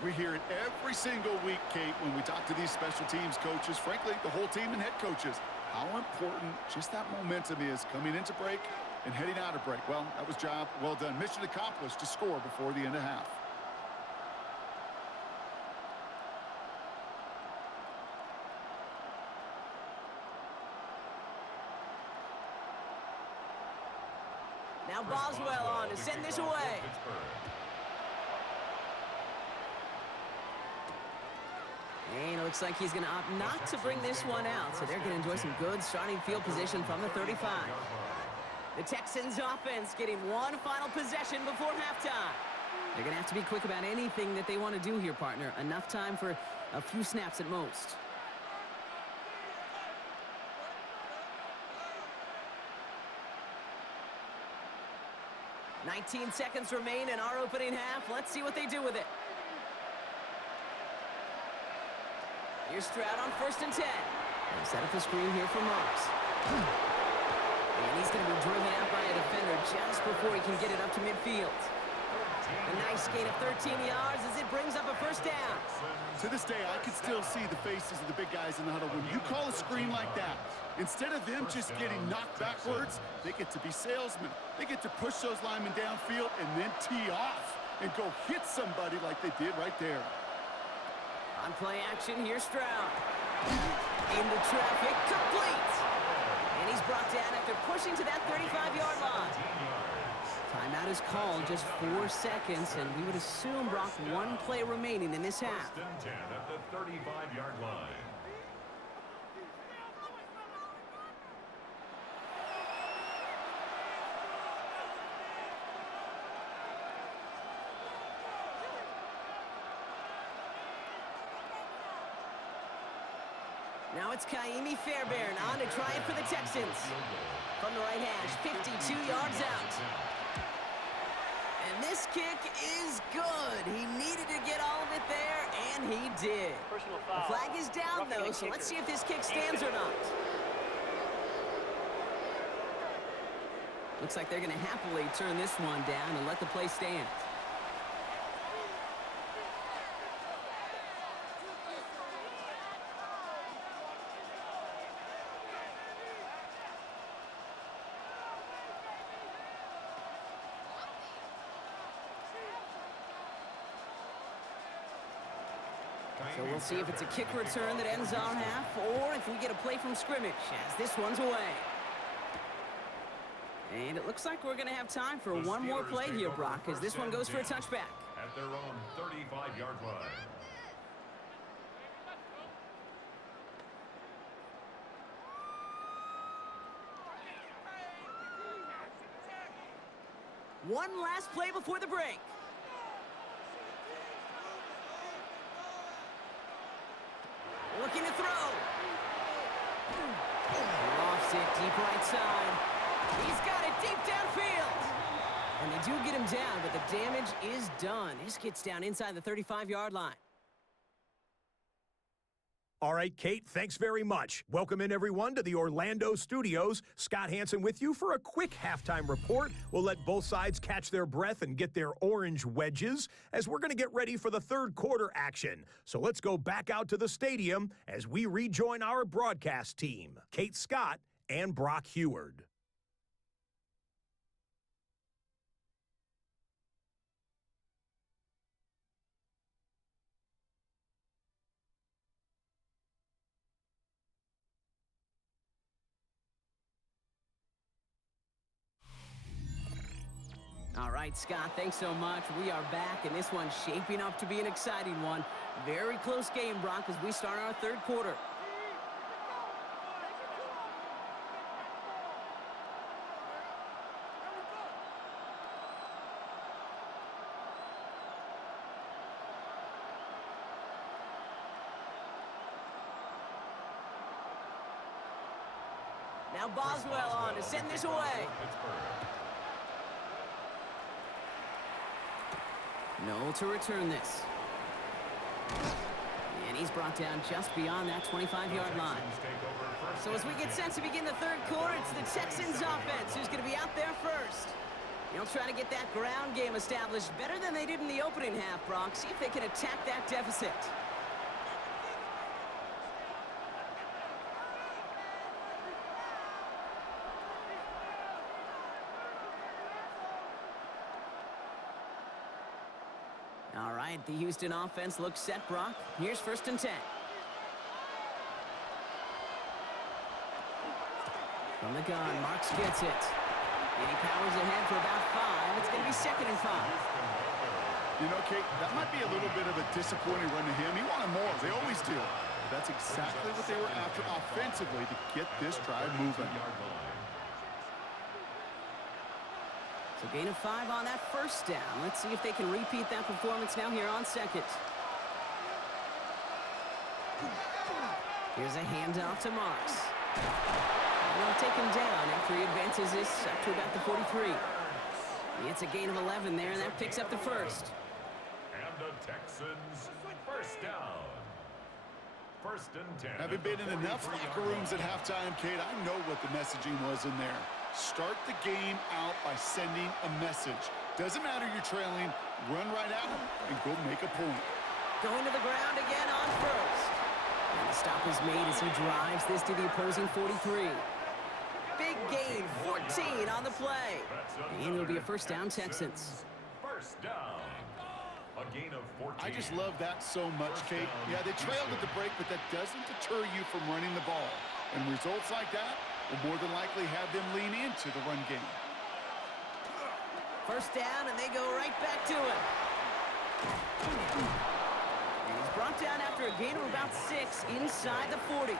We hear it every single week, Kate, when we talk to these special teams coaches, frankly, the whole team and head coaches, how important just that momentum is coming into break and heading out of break. Well, that was job well done. Mission accomplished to score before the end of half. Now Boswell on to send this away. And it looks like he's going to opt not to bring this one out. So they're going to enjoy some good starting field position from the 35. The Texans offense getting one final possession before halftime. They're going to have to be quick about anything that they want to do here, partner. Enough time for a few snaps at most. "19 seconds remain in our opening half. Let's see what they do with it. Here's Stroud on 1st and 10. They'll set up the screen here for Marks. And he's going to be driven out by a defender just before he can get it up to midfield. A nice gain of 13 yards as it brings up a first down. To this day, I can still see the faces of the big guys in the huddle. When you call a screen like that, instead of them just getting knocked backwards, they get to be salesmen. They get to push those linemen downfield and then tee off and go hit somebody like they did right there. On play action, here's Stroud. Into traffic, complete. And he's brought down after pushing to that 35-yard line. Timeout is called, just 4 seconds, and we would assume, Brock, 1 play remaining in this half. 1st and 10 at the 35-yard line. Now it's Kaimi Fairbairn on to try it for the Texans. From the right hash, 52 yards out. And this kick is good. He needed to get all of it there, and he did. The flag is down, though, so let's see if this kick stands or not. Looks like they're going to happily turn this one down and let the play stand. So we'll see if it's a kick return that ends our half, or if we get a play from scrimmage, as this one's away. And it looks like we're going to have time for one more play here, Brock, as this one goes for a touchback. At their own 35-yard line. One last play before the break. Looking to throw. Lofts it deep right side. He's got it deep downfield. And they do get him down, but the damage is done. This gets down inside the 35-yard line. All right, Kate, thanks very much. Welcome in, everyone, to the Orlando studios. Scott Hansen with you for a quick halftime report. We'll let both sides catch their breath and get their orange wedges as we're going to get ready for the third quarter action. So let's go back out to the stadium as we rejoin our broadcast team, Kate Scott and Brock Heward. All right, Scott, thanks so much. We are back, and this one's shaping up to be an exciting one. Very close game, Brock, as we start our third quarter. Now Boswell on to send this away. Noel to return this. And he's brought down just beyond that 25-yard line. So as we get set to begin the third quarter, it's the Texans offense who's going to be out there first. They'll try to get that ground game established better than they did in the opening half, Brock. See if they can attack that deficit. All right, the Houston offense looks set, Brock. Here's 1st and 10. From the gun, Marks gets it. And he powers ahead for about 5. It's going to be 2nd and 5. You know, Kate, that might be a little bit of a disappointing run to him. He wanted more. They always do. But that's exactly what they were after offensively to get this drive moving. So gain of 5 on that 1st down. Let's see if they can repeat that performance now here on 2nd. Here's a handoff to Marks. And they'll take him down after he advances this up to about the 43. It's a gain of 11 there, and that picks up the 1st. And the Texans, 1st down. 1st and 10. Having been in enough locker rooms at halftime, Kate, I know what the messaging was in there. Start the game out by sending a message. Doesn't matter you're trailing, run right at them and go make a point. Going to the ground again on 1st. And the stop is made as he drives this to the opposing 43. Big gain, 14 on the play. And it'll be a 1st down, Texans. 1st down. A gain of 14. I just love that so much, Kate. Yeah, they trailed at the break, but that doesn't deter you from running the ball. And results like that will more than likely have them lean into the run game. 1st down, and they go right back to it. And he's brought down after a gain of about 6 inside the 40.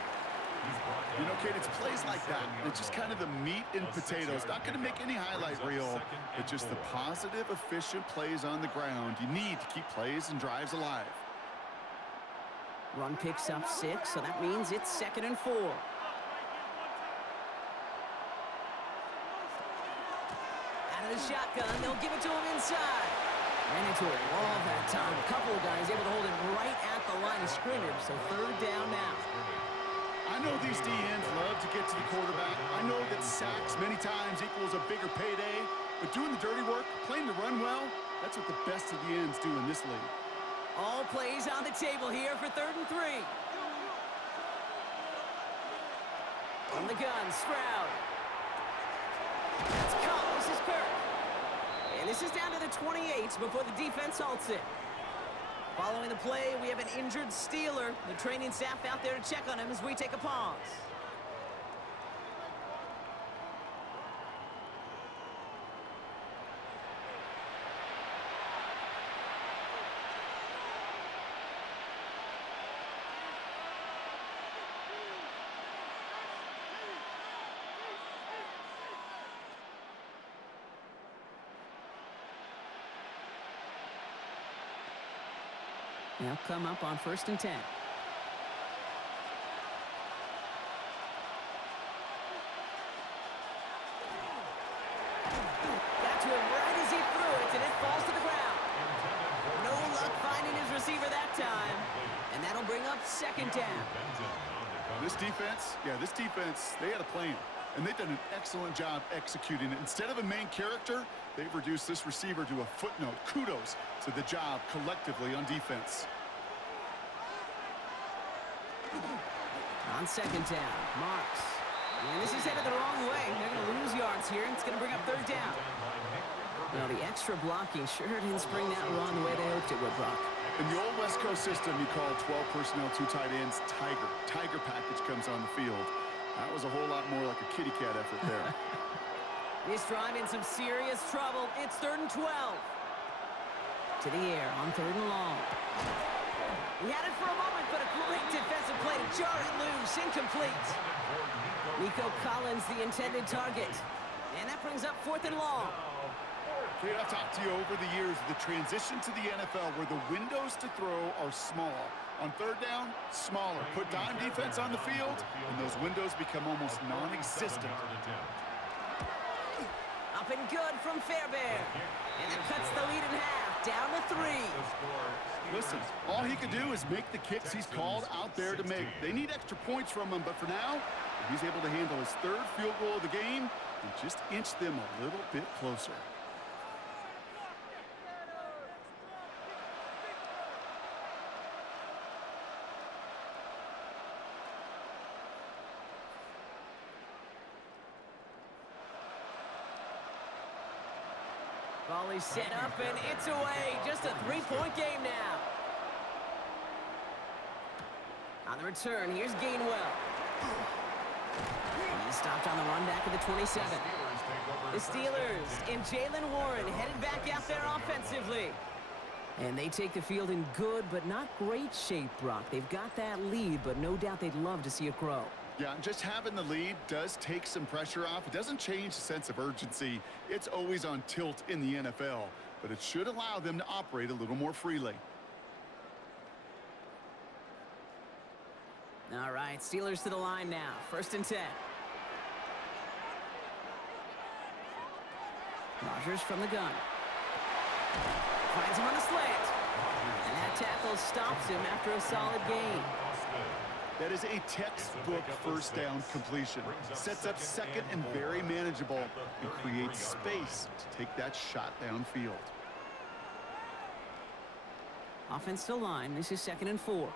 You know, Kate, it's plays like that. It's just kind of the meat and potatoes. Not going to make any highlight reel, but just the positive, efficient plays on the ground. You need to keep plays and drives alive. Run picks up 6, so that means it's 2nd and 4. Out of the shotgun, they'll give it to him inside. Ran into a wall that time. A couple of guys able to hold it right at the line of scrimmage, so 3rd down now. I know these DNs love to get to the quarterback. I know that sacks many times equals a bigger payday, but doing the dirty work, playing the run well, that's what the best of the ends do in this league. All plays on the table here for 3rd and 3. From the gun, Stroud. That's caught. This is Kirk. And this is down to the 28 before the defense halts it. Following the play, we have an injured Steeler. The training staff out there to check on him as we take a pause. They'll come up on 1st and 10. Got to him right as he threw it, and it falls to the ground. No luck finding his receiver that time. And that'll bring up 2nd down. This defense, they had a plan. And they've done an excellent job executing it. Instead of a main character, they've reduced this receiver to a footnote. Kudos to the job collectively on defense. On 2nd down, Marks. And this is headed the wrong way. They're going to lose yards here, and it's going to bring up 3rd down. Well, the extra blocking sure didn't spring that run the way they hoped it would, Brock. In the old West Coast system, you call 12 personnel, 2 tight ends, Tiger. Tiger package comes on the field. That was a whole lot more like a kitty cat effort there. This drive in some serious trouble. It's 3rd and 12. To the air on 3rd and long. He had it for a moment, but a great defensive play to jar it loose. Incomplete. Nico Collins, the intended target. And that brings up 4th and long. Kate, I've talked to you over the years, the transition to the NFL where the windows to throw are small. On 3rd down, smaller. Put dime defense on the field, and those windows become almost non-existent. Up and good from Fairbairn. And that cuts the lead in half, down to 3. Listen, all he could do is make the kicks he's called out there to make. They need extra points from him, but for now, he's able to handle his 3rd field goal of the game and just inch them a little bit closer. Ball is set up, and it's away. Just a 3-point game now. On the return, here's Gainwell. He's stopped on the run back at the 27. The Steelers and Jalen Warren headed back out there offensively. And they take the field in good but not great shape, Brock. They've got that lead, but no doubt they'd love to see it grow. Yeah, just having the lead does take some pressure off. It doesn't change the sense of urgency. It's always on tilt in the NFL, but it should allow them to operate a little more freely. All right, Steelers to the line now. 1st and 10. Rodgers from the gun. Finds him on a slant. And that tackle stops him after a solid gain. That is a textbook 1st down completion. Sets up 2nd and very manageable and creates space to take that shot downfield. Offense to line. This is 2nd and 4.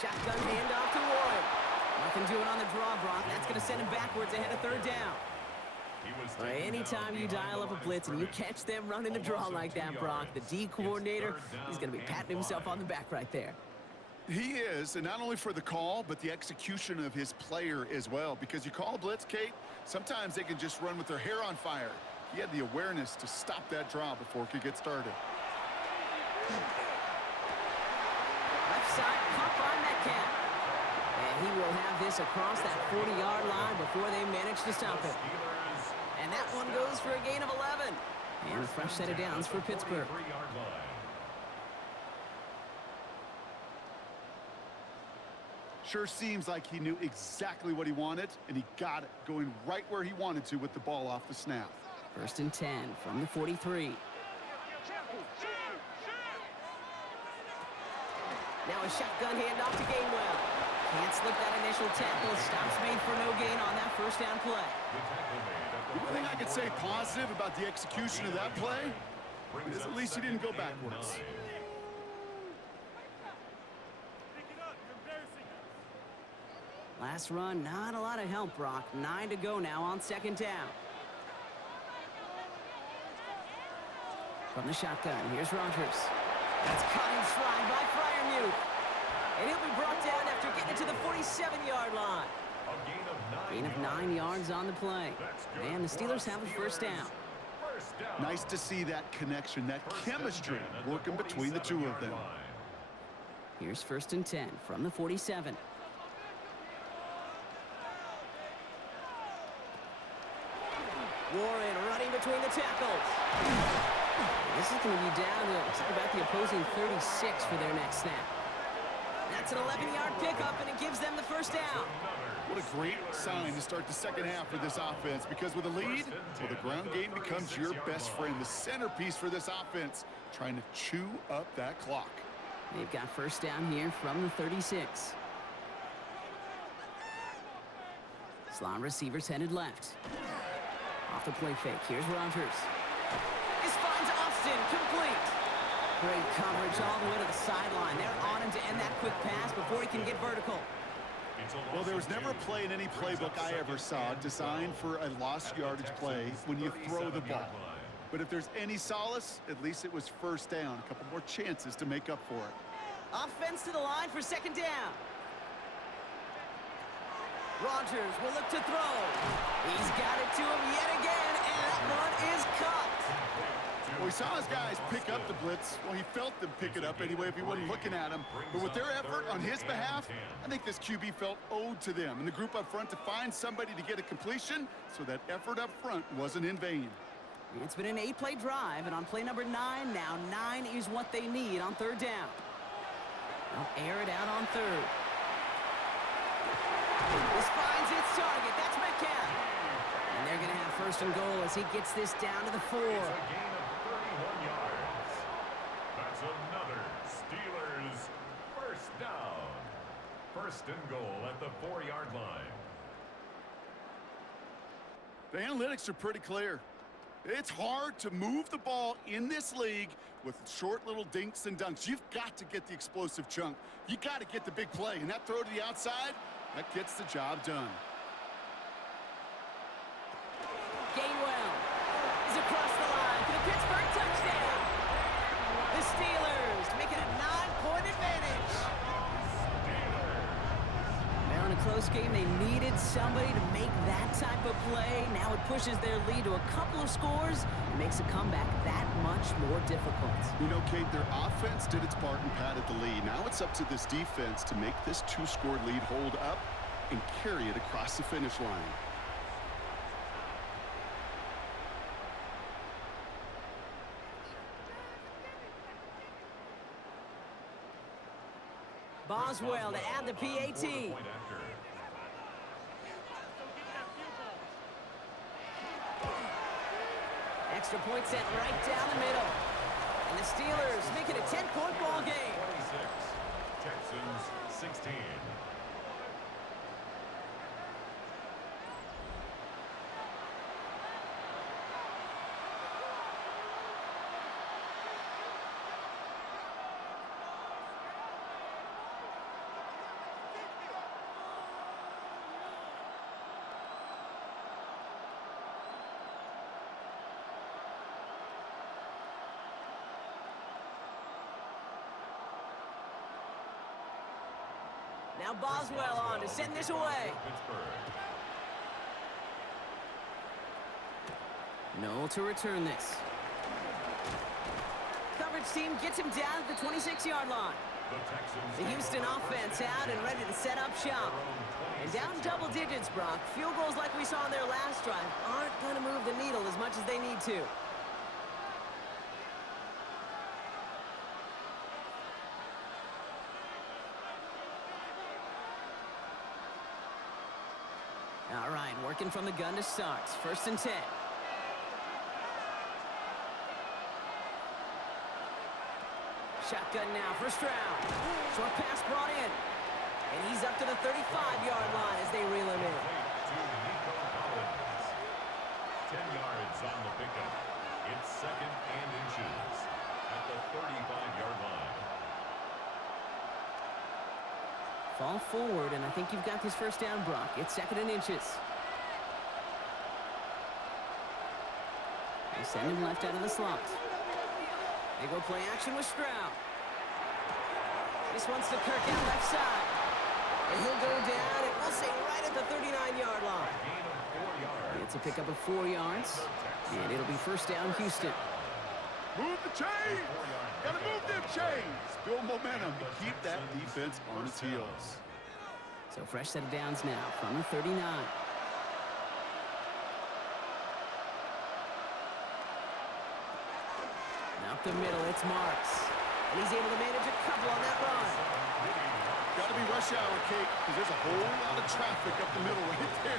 Shotgun handoff to Warren. Nothing doing on the draw, Brock. That's going to send him backwards ahead of 3rd down. Anytime you dial up a blitz and you catch them running the draw like that, Brock, the D coordinator, he's going to be patting himself on the back right there. He is, and not only for the call, but the execution of his player as well. Because you call blitz, Kate, sometimes they can just run with their hair on fire. He had the awareness to stop that draw before it could get started. Left side, caught by Metcalf. And he will have this across that 40-yard line before they manage to stop it. And that one goes for a gain of 11. And a fresh set of downs for Pittsburgh. Sure seems like he knew exactly what he wanted, and he got it, going right where he wanted to with the ball off the snap. 1st and 10 from the 43. Now a shotgun handoff to Gainwell. Can't slip that initial tackle. Stops made for no gain on that 1st down play. The only thing I could say positive about the execution of that play is at least he didn't go backwards. Last run, not a lot of help, Brock. 9 to go now on 2nd down. From the shotgun, here's Rodgers. That's caught in stride by Freiermuth. And he'll be brought down after getting it to the 47-yard line. Gain of 9 yards on the play. And the Steelers have a 1st down. Nice to see that connection, that chemistry working between the two of them. Here's 1st and 10 from the 47. Warren running between the tackles. This is going to be down to about the opposing 36 for their next snap. That's an 11-yard pickup, and it gives them the first down. What a great sign to start the second half for this offense, because with a lead, well, the ground game becomes your best friend, the centerpiece for this offense, trying to chew up that clock. They've got first down here from the 36. Slot receivers headed left. Off the play fake. Here's Rodgers. This finds Austin. Complete. Great coverage all the way to the sideline. They're on him to end that quick pass before he can get vertical. Well, there was never a play in any playbook I ever saw designed for a lost yardage play when you throw the ball. But if there's any solace, at least it was first down. A couple more chances to make up for it. Offense to the line for second down. Rodgers will look to throw. He's got it to him yet again, and that one is caught. Well, he saw his guys pick up the blitz. Well, he felt them pick it up anyway if he wasn't looking at him. But with their effort on his behalf, I think this QB felt owed to them and the group up front to find somebody to get a completion, so that effort up front wasn't in vain. It's been an 8-play drive, and on play number 9, now 9 is what they need on third down. They'll air it out on third. This finds its target. That's Metcalf. And they're going to have first and goal as he gets this down to the 4. It's a gain of 31 yards. That's another Steelers first down. First and goal at the 4-yard line. The analytics are pretty clear. It's hard to move the ball in this league with short little dinks and dunks. You've got to get the explosive chunk. You got to get the big play. And that throw to the outside, that gets the job done. Gainwell is across the line for the Pittsburgh touchdown. The Steelers make it a 9-point advantage. Now in a close game, they needed somebody to make that type of play. Now it pushes their lead to a couple of scores and makes a comeback that much more difficult. You know, Kate, their offense did its part and padded the lead. Now it's up to this defense to make this 2-score lead hold up and carry it across the finish line. Boswell to add the PAT. Extra point set right down the middle. And the Steelers make it a 10-point ball game. 26, Texans 16. Now Boswell on to send this away. Noel to return this. Coverage team gets him down at the 26-yard line. The Houston offense out and ready to set up shop. And down double digits, Brock. Field goals like we saw in their last drive aren't going to move the needle as much as they need to. All right, working from the gun to start. First and 10. Shotgun now for Stroud. Short pass brought in. And he's up to the 35-yard line as they reel him in. 10 yards on the pickup. It's second and inches at the 35-yard line. Fall forward, and I think you've got this first down, Brock. It's second and inches. They send him left out of the slot. They go play action with Stroud. This one's to Kirk out left side. And he'll go down, and we'll say right at the 39-yard line. It's a pickup of 4 yards, and it'll be first down, Houston. Move the chains! Gotta move them chains! Build momentum to keep that defense on its heels. So fresh set of downs now from the 39. Up the middle, it's Marks. And he's able to manage a couple on that run. Got to be rush hour, Kate, because there's a whole lot of traffic up the middle right there.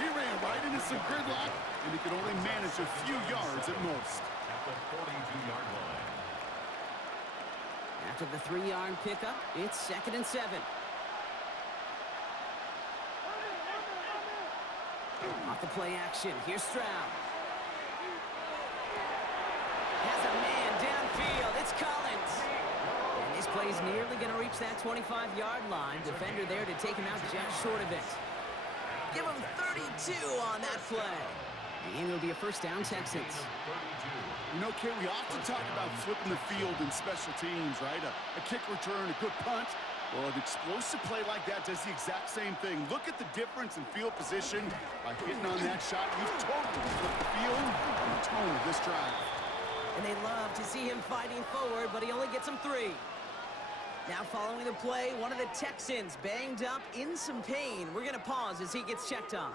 He ran right into some gridlock, and he could only manage a few yards at most. At the 42-yard line. After the 3-yard pickup, it's 2nd and 7. Off the play action, here's Stroud. Has a man downfield, it's Collins. And this play's nearly going to reach that 25-yard line. Defender there to take him out just short of it. Give him 32 on that play. And it'll be a first down, Texans. You know, Kate, we often talk about flipping the field in special teams, right? A kick return, a good punt. Well, an explosive play like that does the exact same thing. Look at the difference in field position. By hitting on that shot, you've totally flipped the field and the tone of this drive. And they love to see him fighting forward, but he only gets him 3. Now following the play, one of the Texans banged up in some pain. We're going to pause as he gets checked on.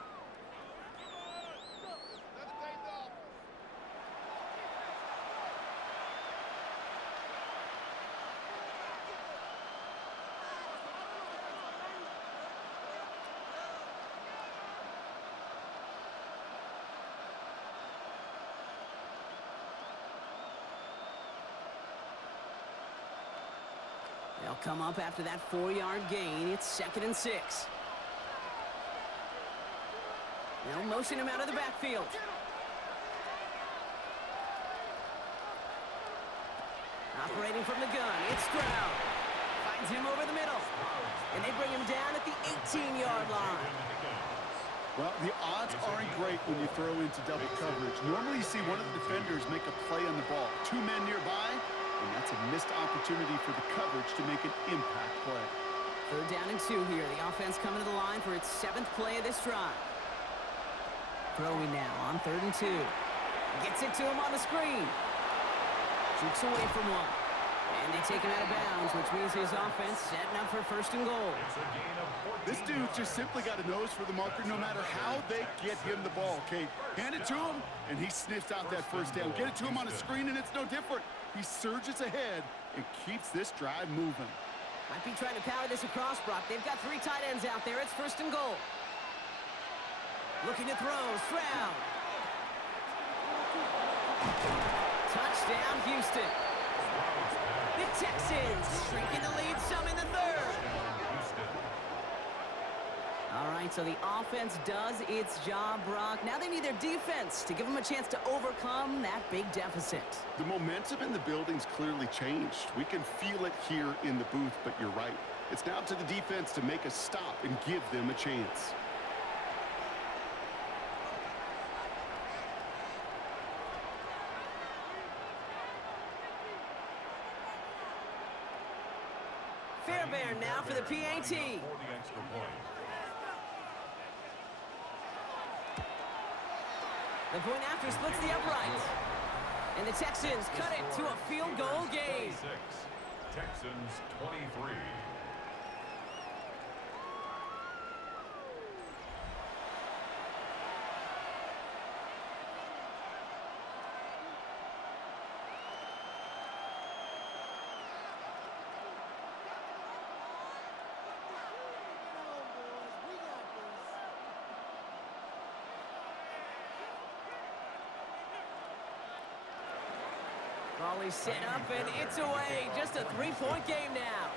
They'll come up after that 4-yard gain. It's 2nd and 6. They'll motion him out of the backfield. Operating from the gun, it's Stroud. Finds him over the middle. And they bring him down at the 18-yard line. Well, the odds aren't great when you throw into double coverage. Normally you see one of the defenders make a play on the ball. 2 men nearby. And that's a missed opportunity for the coverage to make an impact play. 3rd down and 2 here. The offense coming to the line for its 7th play of this drive. Throwing now on 3rd and 2. Gets it to him on the screen. Jukes away from one. And they take him out of bounds, which means his offense setting up for 1st and goal. This dude just simply got a nose for the marker no matter how they get him the ball, Kate. Hand it to him, and he sniffs out that 1st down. Get it to him on a screen, and it's no different. He surges ahead and keeps this drive moving. Might be trying to power this across, Brock. They've got 3 tight ends out there. It's 1st and goal. Looking to throw, Stroud. Touchdown, Houston. The Texans shrinking the lead some in the 3rd. All right, so the offense does its job, Brock. Now they need their defense to give them a chance to overcome that big deficit. The momentum in the building's clearly changed. We can feel it here in the booth, but you're right. It's now to the defense to make a stop and give them a chance. Fairbairn now for the PAT. The point after splits the upright. And the Texans cut it to a field goal game. Texans 23. Volley set up, and it's away. Just a 3-point game now.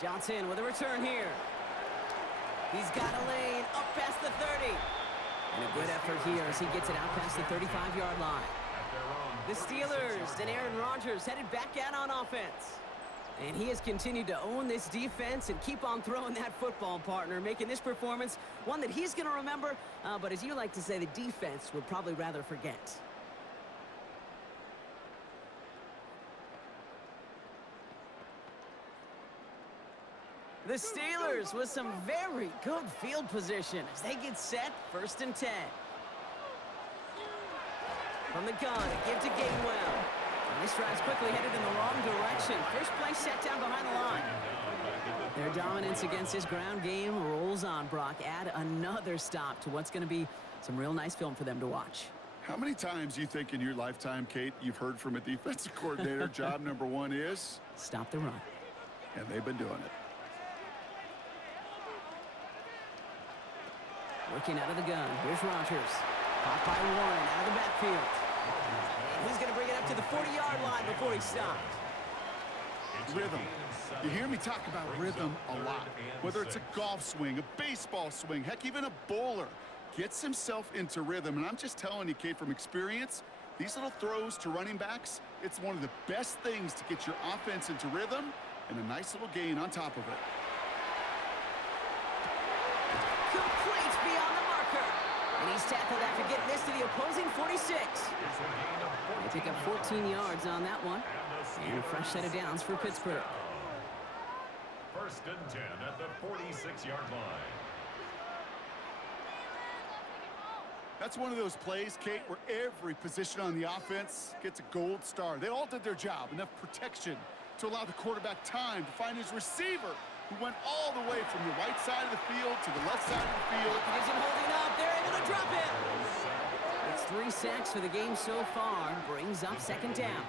Johnson with a return here. He's got a lane up past the 30. And a good effort here as he gets it out past the 35-yard line. The Steelers and Aaron Rodgers headed back out on offense. And he has continued to own this defense and keep on throwing that football, partner, making this performance one that he's going to remember. But as you like to say, the defense would probably rather forget. The Steelers with some very good field position as they get set, 1st and 10. From the gun, a give to Gainwell. And this drive's quickly headed in the wrong direction. First play set down behind the line. Their dominance against his ground game rolls on, Brock. Add another stop to what's going to be some real nice film for them to watch. How many times you think in your lifetime, Kate, you've heard from a defensive coordinator, job number one is? Stop the run. And they've been doing it. Working out of the gun. Here's Rodgers. Caught by Warren out of the backfield. And he's going to bring it up to the 40-yard line before he stops. Rhythm. You hear me talk about rhythm a lot. Whether it's a golf swing, a baseball swing, heck, even a bowler gets himself into rhythm. And I'm just telling you, Kate, from experience, these little throws to running backs, it's one of the best things to get your offense into rhythm and a nice little gain on top of it. Complete beyond the marker. And he's tackled after getting this to the opposing 46. They pick up 14 yards on that one. And a fresh set of downs for Pittsburgh. First and 10 at the 46-yard line. That's one of those plays, Kate, where every position on the offense gets a gold star. They all did their job. Enough protection to allow the quarterback time to find his receiver, who went all the way from the right side of the field to the left side of the field. He isn't holding up. They're able to drop it. It's 3 sacks for the game so far. Brings up second down.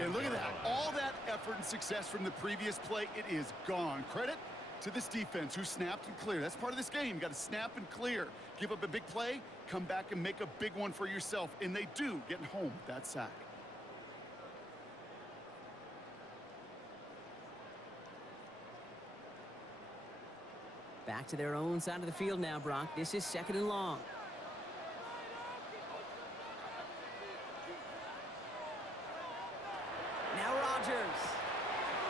And look at that. All that effort and success from the previous play, it is gone. Credit to this defense who snapped and cleared. That's part of this game. You got to snap and clear. Give up a big play, come back and make a big one for yourself. And they do, getting home with that sack. Back to their own side of the field now, Brock. This is second and long. Now Rodgers.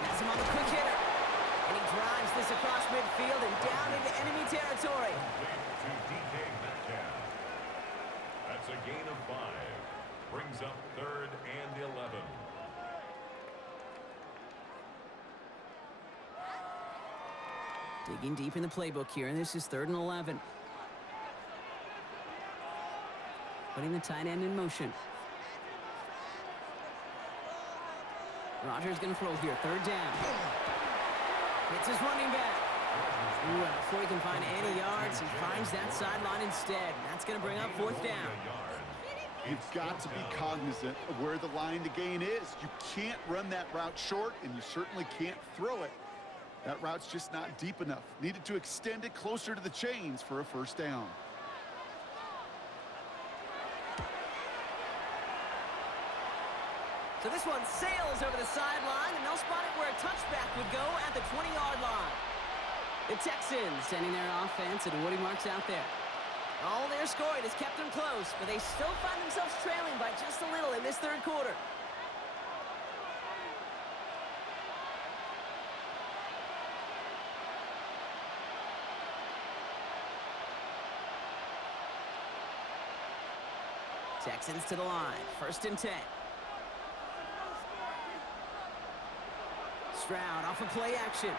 Has him on the quick hitter. And he drives this across midfield and down into enemy territory. To DK Metcalf. That's a gain of 5. Brings up 3rd and 11. Digging deep in the playbook here, and this is 3rd and 11. Putting the tight end in motion. Rodgers going to throw here, 3rd down. It's his running back. Ooh, and before he can find any yards, he finds that sideline instead. That's going to bring up 4th down. You've got to be cognizant of where the line to gain is. You can't run that route short, and you certainly can't throw it. That route's just not deep enough. Needed to extend it closer to the chains for a 1st down. So this one sails over the sideline, and they'll spot it where a touchback would go at the 20-yard line. The Texans sending their offense and Woody Marks out there. All their scoring has kept them close, but they still find themselves trailing by just a little in this 3rd quarter. Texans to the line. 1st and 10. Stroud off of play action.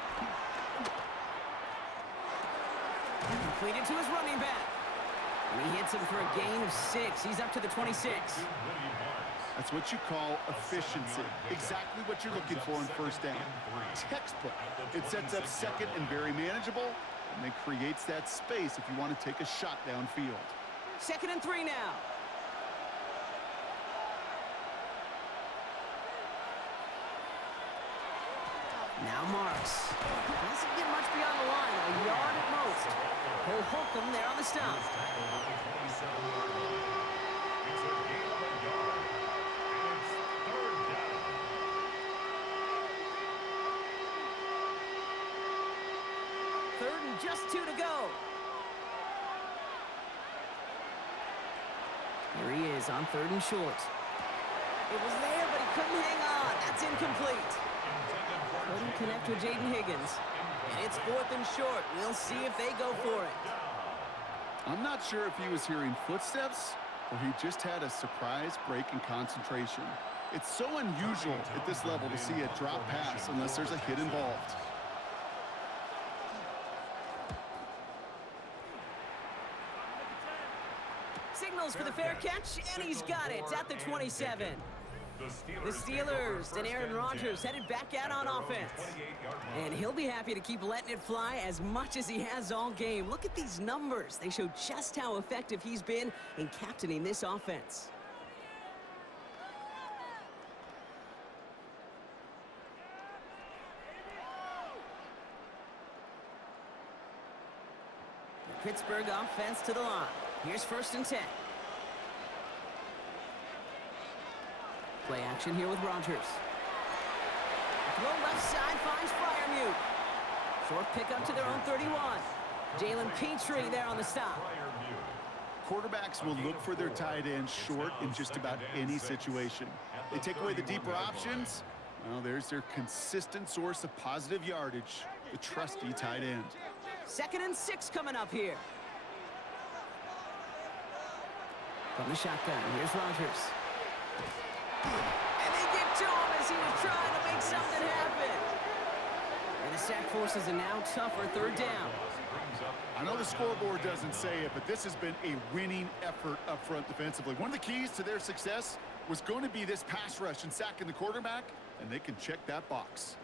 Completed to his running back. And he hits him for a gain of 6. He's up to the 26. That's what you call efficiency. Exactly what you're looking for in 1st down. Textbook. It sets up 2nd and very manageable, and then creates that space if you want to take a shot downfield. 2nd and 3 now. Now Marks. Doesn't get much beyond the line, a yard at most. He'll hook him there on the stop. Third and just 2 to go. Here he is on 3rd and short. It was there, but he couldn't hang on. That's incomplete. Couldn't connect with Jaden Higgins. And it's 4th and short. We'll see if they go for it. I'm not sure if he was hearing footsteps or he just had a surprise break in concentration. It's so unusual at this level to see a drop pass unless there's a hit involved. Signals for the fair catch, and he's got it at the 27. The Steelers and Aaron Rodgers headed back out on offense. And he'll be happy to keep letting it fly as much as he has all game. Look at these numbers. They show just how effective he's been in captaining this offense. The Pittsburgh offense to the line. Here's 1st and 10. Play action here with Rodgers. Throw left side finds Freiermuth. Short pickup to their own 31. Jalen Petrie there on the stop. Quarterbacks will look for their tight end short in just about any situation. They take away the deeper options. Well, there's their consistent source of positive yardage, the trusty tight end. 2nd and 6 coming up here. From the shotgun, here's Rodgers. And they get to him as he was trying to make something happen. And the sack forces a now tougher 3rd down. I know the scoreboard doesn't say it, but this has been a winning effort up front defensively. One of the keys to their success was going to be this pass rush and sacking the quarterback, and they can check that box.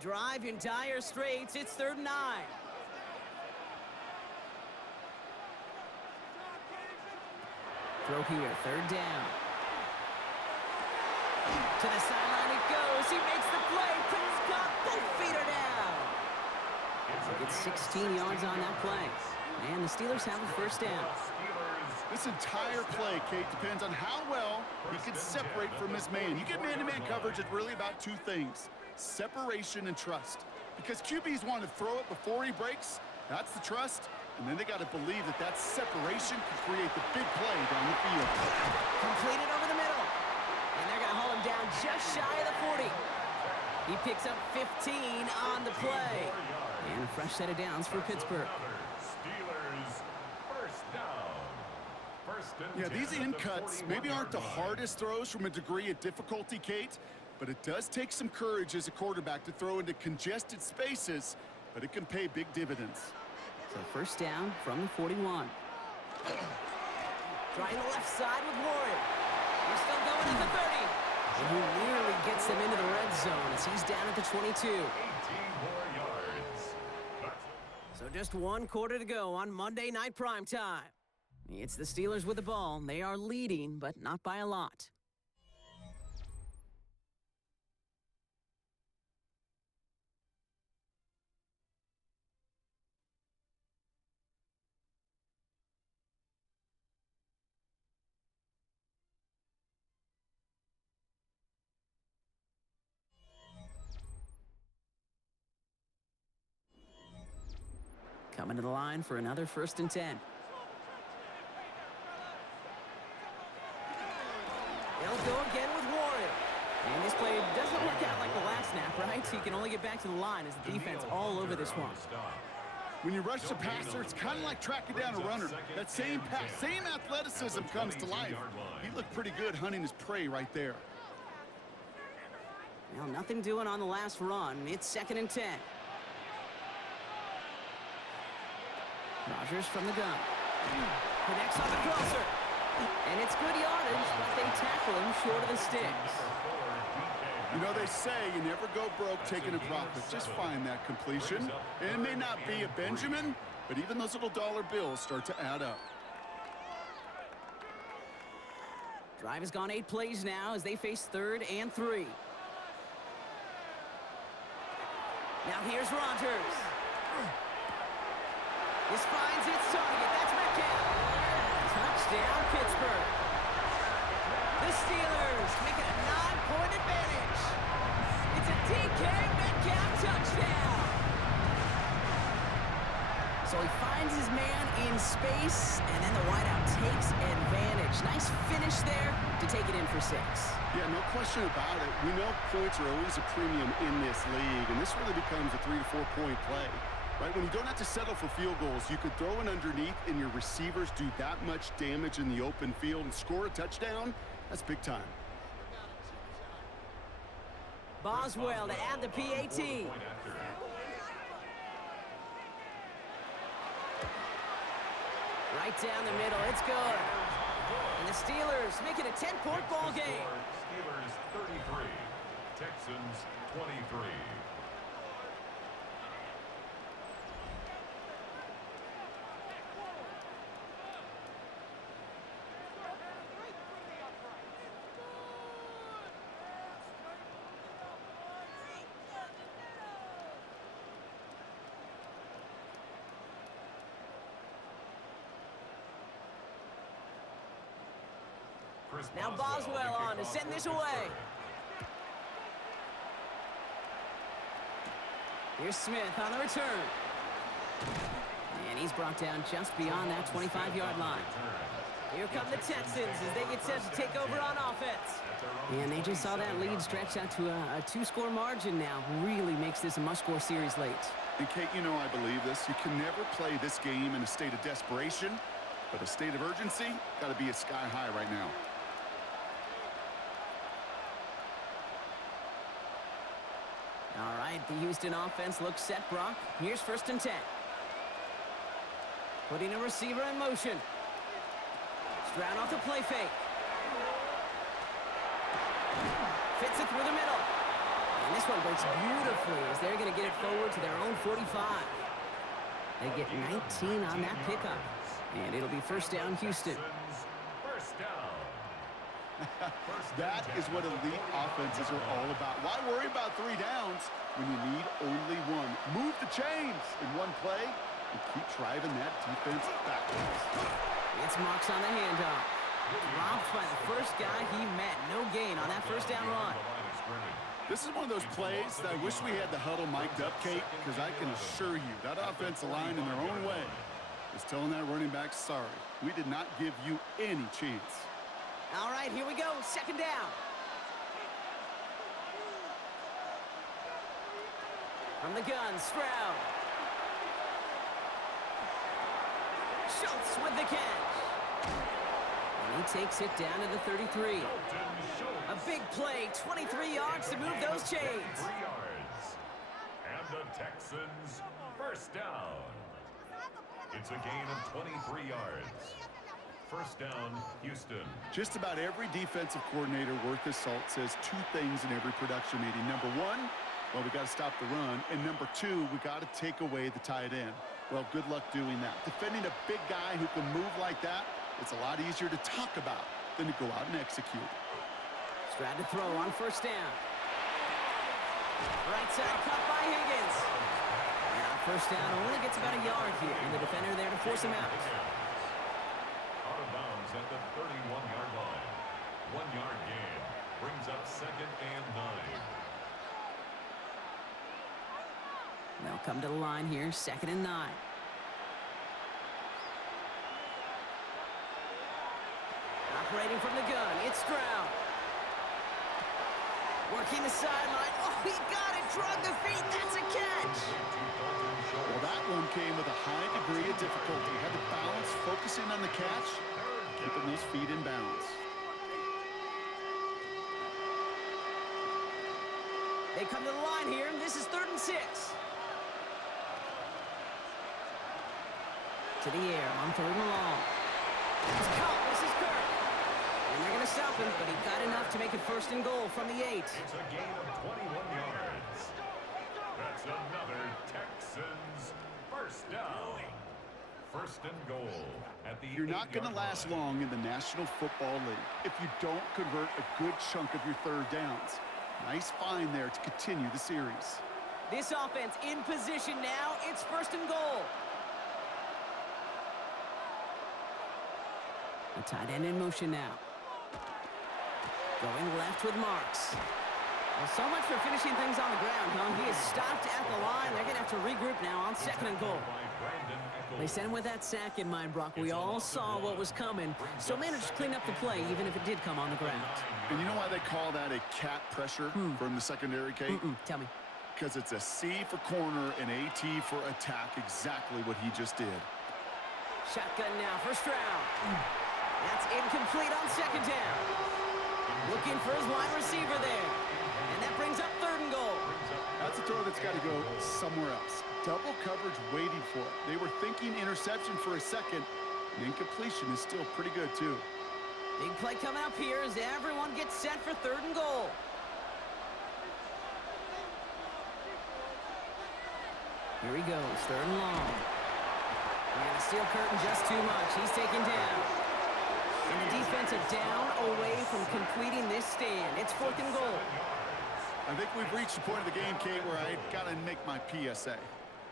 Drive in dire straits. It's 3rd and 9. Throw here, 3rd down. To the sideline it goes. He makes the play. Prescott, both feet are down. Gets 16 yards on that play. And the Steelers have a 1st down. This entire play, Kate, depends on how well he can separate from his man. You get man-to-man coverage, it's really about 2 things. Separation and trust. Because QBs want to throw it before he breaks. That's the trust. And then they got to believe that that separation can create the big play down the field. Completed over the middle. And they're going to haul him down just shy of the 40. He picks up 15 on the play. And a fresh set of downs for Pittsburgh. Steelers, 1st down. Yeah, these in cuts maybe aren't the hardest throws from a degree of difficulty, Kate, but it does take some courage as a quarterback to throw into congested spaces, but it can pay big dividends. So 1st down from the 41. Trying the left side with Warren. We're still going at the 30. And he nearly gets them into the red zone as he's down at the 22. 18 more yards. So just 1 quarter to go on Monday Night Primetime. It's the Steelers with the ball. They are leading, but not by a lot. Coming to the line for another 1st and 10. They'll go again with Warren. And this play doesn't work out like the last snap, right? He can only get back to the line as the defense all over this one. When you rush the passer, it's kind of like tracking down a runner. That same pass, same athleticism comes to life. He looked pretty good hunting his prey right there. Well, nothing doing on the last run. It's 2nd and 10. Rodgers from the gun. Connects on the crosser. And it's good yardage, but they tackle him short of the sticks. You know, they say you never go broke taking a profit. Just find that completion. And it may not be a Benjamin, but even those little dollar bills start to add up. Drive has gone 8 plays now as they face 3rd and 3. Now here's Rodgers. This finds its target. That's Metcalf. Touchdown, Pittsburgh. The Steelers make it a 9-point advantage. It's a DK Metcalf touchdown. So he finds his man in space, and then the wideout takes advantage. Nice finish there to take it in for 6. Yeah, no question about it. We know points are always a premium in this league, and this really becomes a 3 to 4 point play. Right, when you don't have to settle for field goals, you could throw it underneath and your receivers do that much damage in the open field and score a touchdown. That's big time. Boswell to add the PAT. Right down the middle. It's good. And the Steelers make it a 10-point ball game. Steelers 33, Texans 23. Now Boswell on to send this away. Here's Smith on the return. And he's brought down just beyond that 25-yard line. Here come the Texans as they get set to take over on offense. And they just saw that lead stretch out to a two-score margin now. Really makes this a must-score series late. And Kate, you know I believe this. You can never play this game in a state of desperation, but a state of urgency got to be a sky high right now. All right, the Houston offense looks set, Brock. Here's 1st and 10. Putting a receiver in motion. Stroud off the play fake. Fits it through the middle. And this one breaks beautifully as they're going to get it forward to their own 45. They get 19 on that pickup. And it'll be 1st down, Houston. First down. That is what elite offenses are all about. Why worry about 3 downs when you need only one? Move the chains in one play and keep driving that defense backwards. It's Mox on the handoff. Dropped by the first guy he met. No gain on that 1st down run. This is one of those plays that I wish we had the huddle mic'd up, Kate, because I can assure you that offensive line in their own way is telling that running back, sorry, we did not give you any chance. All right, here we go. 2nd down. From the gun, Stroud. Schultz with the catch. And he takes it down to the 33. A big play, 23 yards to move those chains. 3 yards. And the Texans, 1st down. It's a gain of 23 yards. 1st down, Houston. Just about every defensive coordinator worth his salt says 2 things in every production meeting. Number 1, well, we got to stop the run. And number 2, we got to take away the tight end. Well, good luck doing that. Defending a big guy who can move like that, it's a lot easier to talk about than to go out and execute. Stroud to throw on 1st down. Right side cut by Higgins. And on 1st down, only gets about a yard here. And the defender there to force him out. Out of bounds at the 31-yard line. 1-yard gain. Brings up 2nd and 9. They'll come to the line here, 2nd and 9. Operating from the gun, it's Stroud. Working the sideline. Oh, he got it. Drug the feet. That's a catch. Well, that one came with a high degree of difficulty. Had to balance, focusing on the catch, keeping those feet in bounds. They come to the line here, and this is 3rd and 6. To the air on 3rd and long. It's caught. This is Kirk. And they're going to stop him, but he got enough to make it 1st and goal from the 8. It's a gain of 21 yards. That's another Texans 1st down. 1st and goal at the You're not going to last long in the National Football League if you don't convert a good chunk of your 3rd downs. Nice find there to continue the series. This offense in position now. It's 1st and goal. The tight end in motion now. Going left with Marks. Well, so much for finishing things on the ground, huh? He is stopped at the line. They're going to have to regroup now on 2nd and goal. They sent him with that sack in mind, Brock. We all saw what was coming. Still managed to clean up the play, even if it did come on the ground. And you know why they call that a cat pressure from the secondary, Kate? Tell me. Because it's a C for corner and a T for attack, exactly what he just did. Shotgun now for Stroud. That's incomplete on 2nd down. Looking for his wide receiver there. And that brings up 3rd and goal. That's a throw that's got to go somewhere else. Double coverage waiting for it. They were thinking interception for a second, The incompletion is still pretty good, too. Big play coming up here as everyone gets set for 3rd and goal. Here he goes, 3rd and long. And the steel curtain just too much. He's taken down. And the defense are down away from completing this stand. It's 4th and goal. I think we've reached the point of the game, Kate, where I got to make my PSA.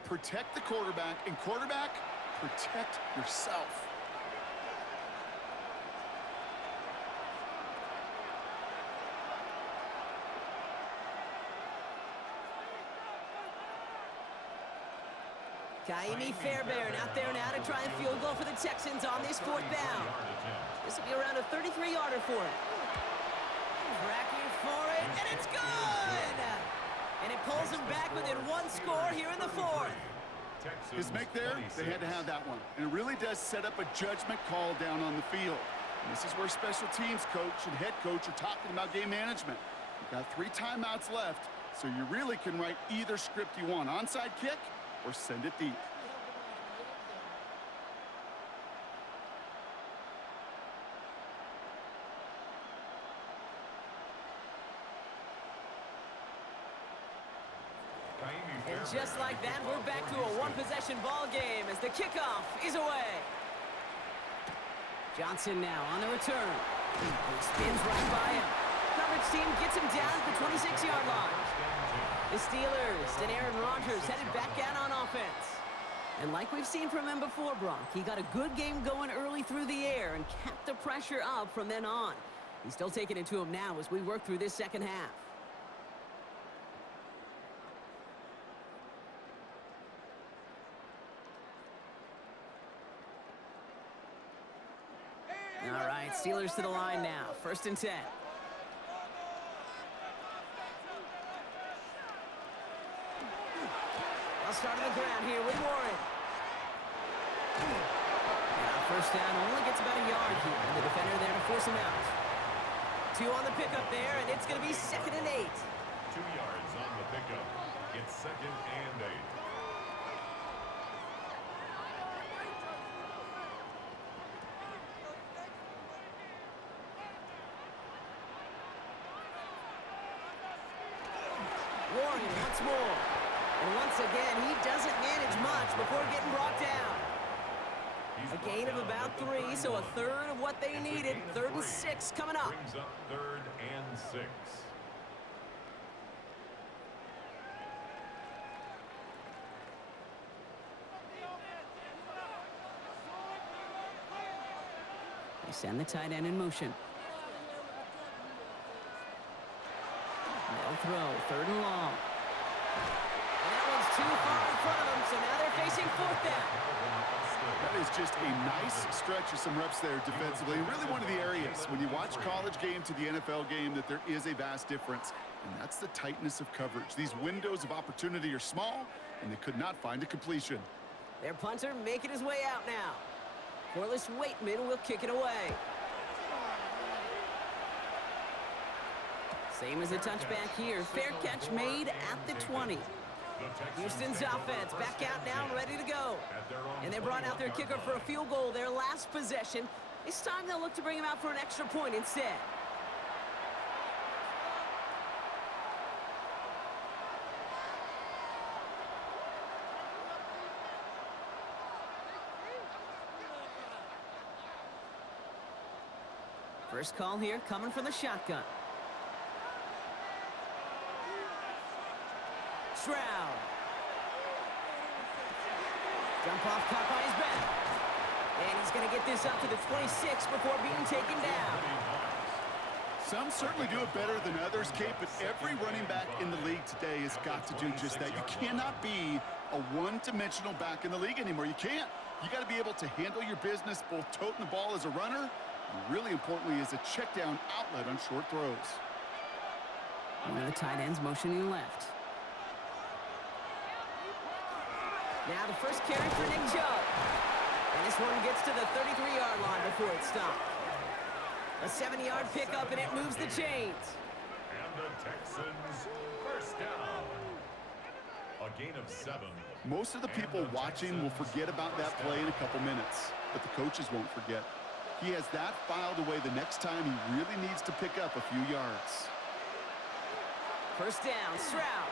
Protect the quarterback, and quarterback, protect yourself. Kaimi Fairbairn out there now to try and field goal for the Texans on this 4th down. This will be around a 33-yarder for it. Tracking for it, and it's good! And it pulls them back within 1 score here in the 4th. His make there, they had to have that one. And it really does set up a judgment call down on the field. And this is where special teams coach and head coach are talking about game management. You've got 3 timeouts left, so you really can write either script you want. Onside kick or send it deep. And just like that, we're back to a 1-possession ball game as the kickoff is away. Johnson now on the return. He spins right by him. Coverage team gets him down at the 26-yard line. The Steelers and Aaron Rodgers headed back out on offense. And like we've seen from him before, Brock, he got a good game going early through the air and kept the pressure up from then on. He's still taking it to him now as we work through this second half. All right, Steelers to the line now. 1st and 10. I'll start on the ground here with Warren. And 1st down only gets about a yard here. And the defender there to force him out. 2 on the pickup there, and it's going to be 2nd and 8. 2 yards on the pickup. It's 2nd and 8. Warren once more. And once again, he doesn't manage much before getting brought down. A gain of about 3, so a 3rd of what they needed. 3rd and 6 coming up. Brings up 3rd and 6. They send the tight end in motion. They'll throw, 3rd and long. And that one's too far in front of them, so now they're facing 4th down. That is just a nice stretch of some reps there defensively. Really one of the areas when you watch college game to the NFL game that there is a vast difference. And that's the tightness of coverage. These windows of opportunity are small, and they could not find a completion. Their punter making his way out now. Corliss Waitman will kick it away. Same as a touchback here. Fair catch made at the 20. Houston's offense back out now and ready to go. And they brought out their kicker for a field goal their last possession. This time they'll look to bring him out for an extra point instead. First call here coming from the shotgun. Stroud. Jump off caught by his back. And he's going to get this up to the 26 before being taken down. Some certainly do it better than others, Kate, but every running back in the league today has got to do just that. You cannot be a one-dimensional back in the league anymore. You can't. You got to be able to handle your business, both toting the ball as a runner, and really importantly as a check-down outlet on short throws. One of the tight ends motioning left. Now the first carry for Nick Chubb. And this one gets to the 33-yard line before it's stopped. A 7-yard pickup, and it moves the chains. And the Texans first down. A gain of 7. Most of the people watching will forget about that play in a couple minutes. but the coaches won't forget. He has that filed away the next time he really needs to pick up a few yards. First down, Stroud.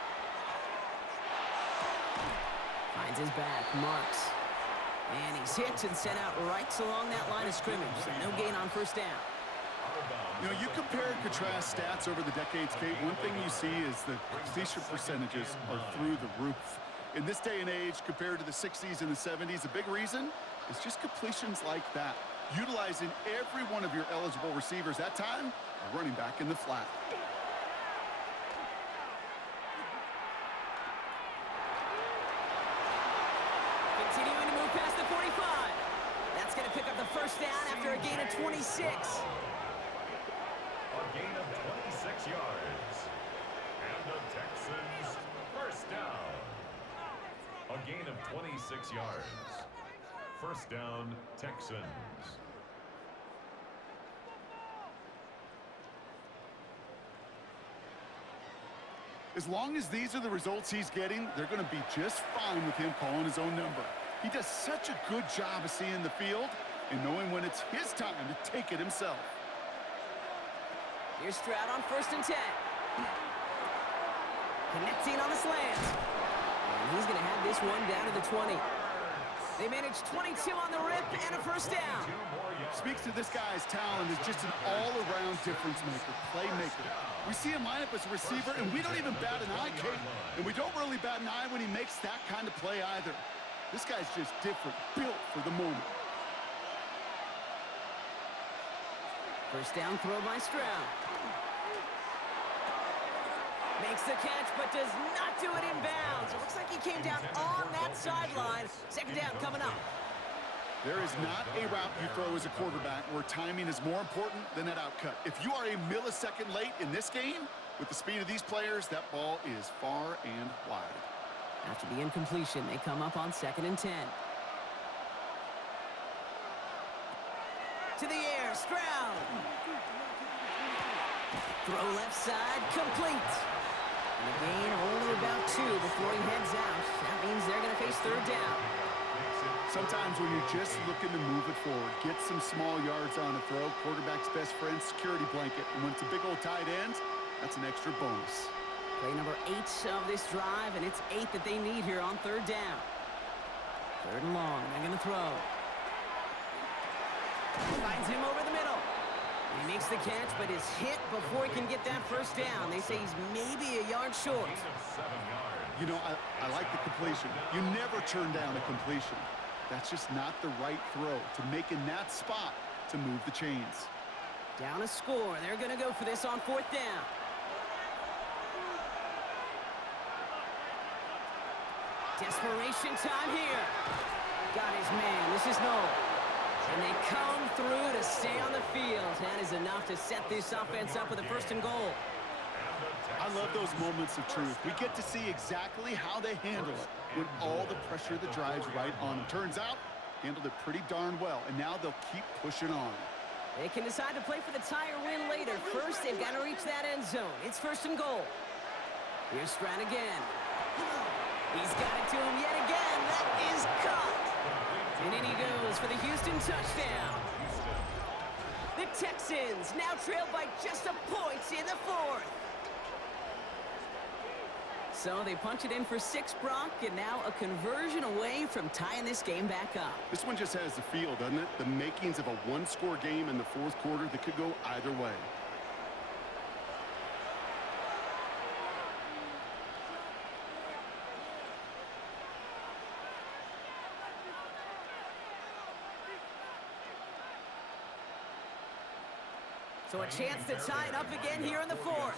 Finds his back, marks. And he's hit and sent out right along that line of scrimmage. So no gain on first down. You know, you compare and contrast stats over the decades, Kate. One thing you see is the completion percentages are through the roof. In this day and age, compared to the 60s and the 70s, a big reason is just completions like that. Utilizing every one of your eligible receivers. That time, a running back in the flat. Continuing to move past the 45. That's going to pick up the first down after a gain of 26. A gain of 26 yards. And the Texans first down. A gain of 26 yards. First down, Texans. As long as these are the results he's getting, they're going to be just fine with him calling his own number. He does such a good job of seeing the field and knowing when it's his time to take it himself. Here's Stroud on 1st and 10. Connecting on the slant. And he's going to have this one down to the 20. They managed 22 on the rip and a first down. Speaks to this guy's talent as just an all-around difference maker, playmaker. We see him line up as a receiver, and we don't even bat an eye, Kate. And we don't really bat an eye when he makes that kind of play either. This guy's just different, built for the moment. First down throw by Stroud. Makes the catch, but does not do it in bounds. It looks like he came down on that sideline. Second down coming up. There is not a route you throw as a quarterback where timing is more important than that outcut. If you are a millisecond late in this game, with the speed of these players, that ball is far and wide. After the incompletion, they come up on 2nd and 10. To the air, Stroud. Throw left side, complete. And a gain only about 2 before he heads out. That means they're going to face 3rd down. Sometimes when you're just looking to move it forward, get some small yards on a throw, quarterback's best friend, security blanket. And when it's a big old tight end, that's an extra bonus. Play number 8 of this drive, and it's 8 that they need here on 3rd down. 3rd and long, they're going to throw. Finds him over the middle. He makes the catch, but is hit before he can get that first down. They say he's maybe a yard short. You know, I like the completion. You never turn down a completion. That's just not the right throw to make in that spot to move the chains. Down a score. They're going to go for this on 4th down. Desperation time here. Got his man. This is Noel. And they come through to stay on the field. That is enough to set this offense up with a 1st and goal. I love those moments of truth. We get to see exactly how they handle it when all the pressure that drives right on them. Turns out, handled it pretty darn well, and now they'll keep pushing on. They can decide to play for the tie or win later. First, they've got to reach that end zone. It's 1st and goal. Here's Stroud again. He's got it to him yet again. That is caught. And in he goes for the Houston touchdown. The Texans now trail by just a point in the 4th. So they punch it in for 6, Brock, and now a conversion away from tying this game back up. This one just has the feel, doesn't it? The makings of a one-score game in the 4th quarter that could go either way. So a chance to tie it up again here in the 4th.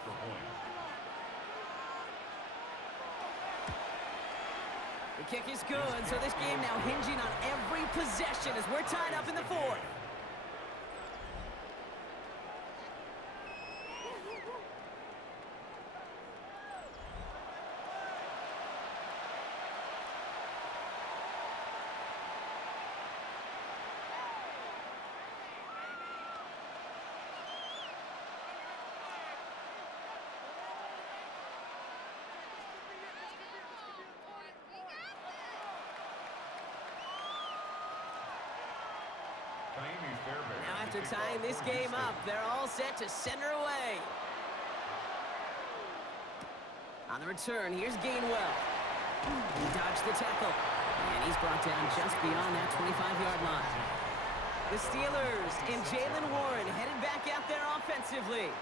The kick is good, so this game now hinging on every possession as we're tied up in the 4th. After tying this game up, they're all set to center away. On the return, here's Gainwell. He dodged the tackle, and he's brought down just beyond that 25-yard line. The Steelers and Jalen Warren headed back out there offensively.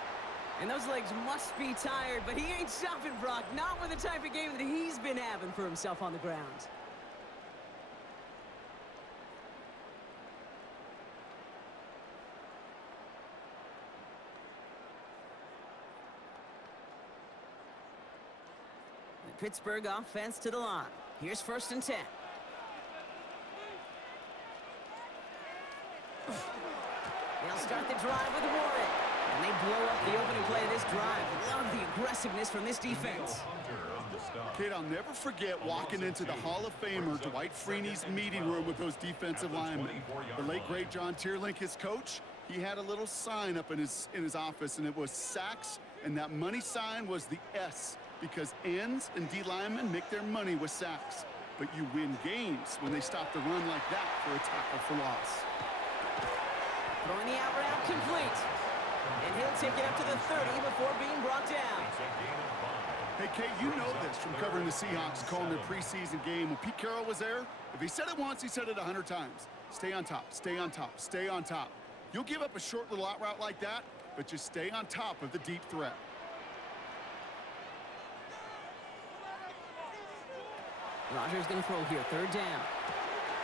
And those legs must be tired, but he ain't stopping, Brock. Not with the type of game that he's been having for himself on the ground. The Pittsburgh offense to the line. Here's 1st and 10. They'll start the drive with Warren. And they blow up the opening play of this drive. Love the aggressiveness from this defense. Kate, I'll never forget walking into the Hall of Famer Dwight Freeney's meeting room with those defensive linemen. The late, great John Tierlink, his coach, he had a little sign up in his office, and it was sacks, and that money sign was the S, because ends and D linemen make their money with sacks. But you win games when they stop the run like that for a tackle for loss. Throwing the out route complete. And he'll take it up to the 30 before being brought down. Hey, Kate, you know this from covering the Seahawks, calling their preseason game. When Pete Carroll was there, if he said it once, he said it 100 times. Stay on top, stay on top, stay on top. You'll give up a short little out route like that, but just stay on top of the deep threat. Rodgers going to throw here, 3rd down.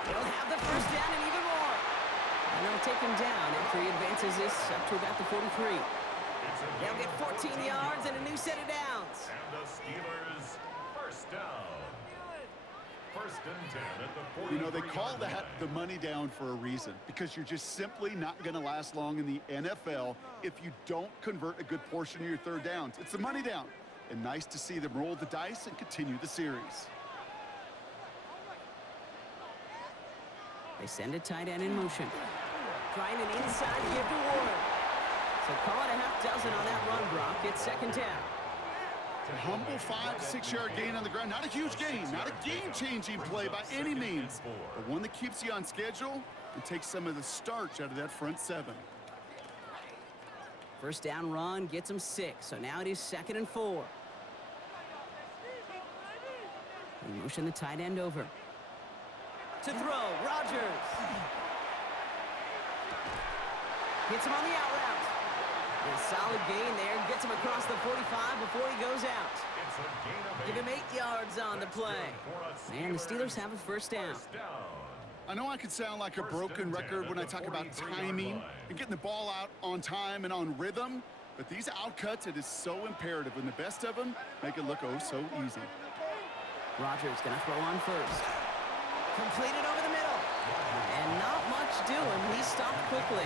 He'll have the 1st down and even more. And they'll take him down after he advances this up to about the 43. They'll get 14 yards and a new set of downs. And the Steelers, 1st down. 1st and 10 at the 43. You know, they call that the money down for a reason, because you're just simply not going to last long in the NFL if you don't convert a good portion of your 3rd downs. It's the money down. And nice to see them roll the dice and continue the series. They send a tight end in motion. Trying an inside give to Warren. So call it a half dozen on that run, Brock. It's 2nd down. A humble 5 to 6 yard gain on the ground. Not a huge gain, not a game-changing play by any means, but one that keeps you on schedule and takes some of the starch out of that front 7. 1st down run gets him 6. So now it is 2nd and 4. They motion the tight end over. To throw, Rodgers. Hits him on the out route. A solid gain there. Gets him across the 45 before he goes out. Give him 8 yards on the play. And the Steelers have a 1st down. I know I could sound like a broken record when I talk about timing and getting the ball out on time and on rhythm, but these outcuts, it is so imperative, and the best of them make it look oh so easy. Rodgers going to throw on 1st. Completed over the middle. And not much doing. He stopped quickly.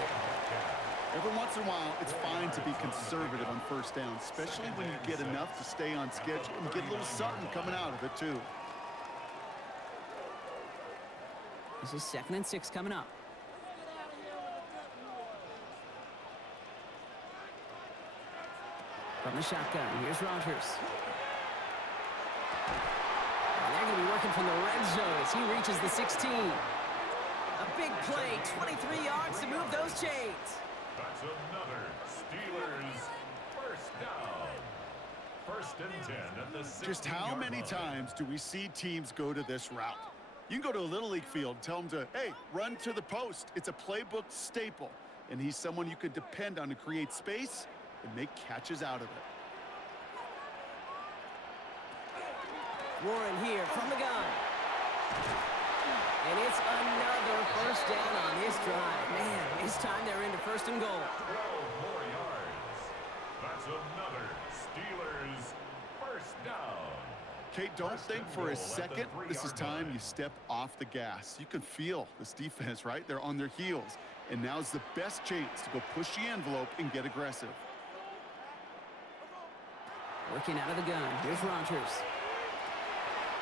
Every once in a while, it's fine to be conservative on 1st down, especially when you get enough to stay on schedule and get a little something coming out of it, too. This is 2nd and 6 coming up. From the shotgun, here's Rodgers. And they're going to be working from the red zone as he reaches the 16. A big play, 23 yards to move those chains. That's another Steelers 1st down. 1st and 10 at the 16-yard Just how many times do we see teams go to this route? You can go to a Little League field, tell them to, hey, run to the post. It's a playbook staple, and he's someone you can depend on to create space and make catches out of it. Warren here from the gun. And it's another 1st down on this drive. Man, this time they're into 1st and goal. 12 more yards. That's another Steelers 1st down. Kate, don't think for a second this is time you step off the gas. You can feel this defense, right? They're on their heels. And now's the best chance to go push the envelope and get aggressive. Working out of the gun. Here's Rodgers.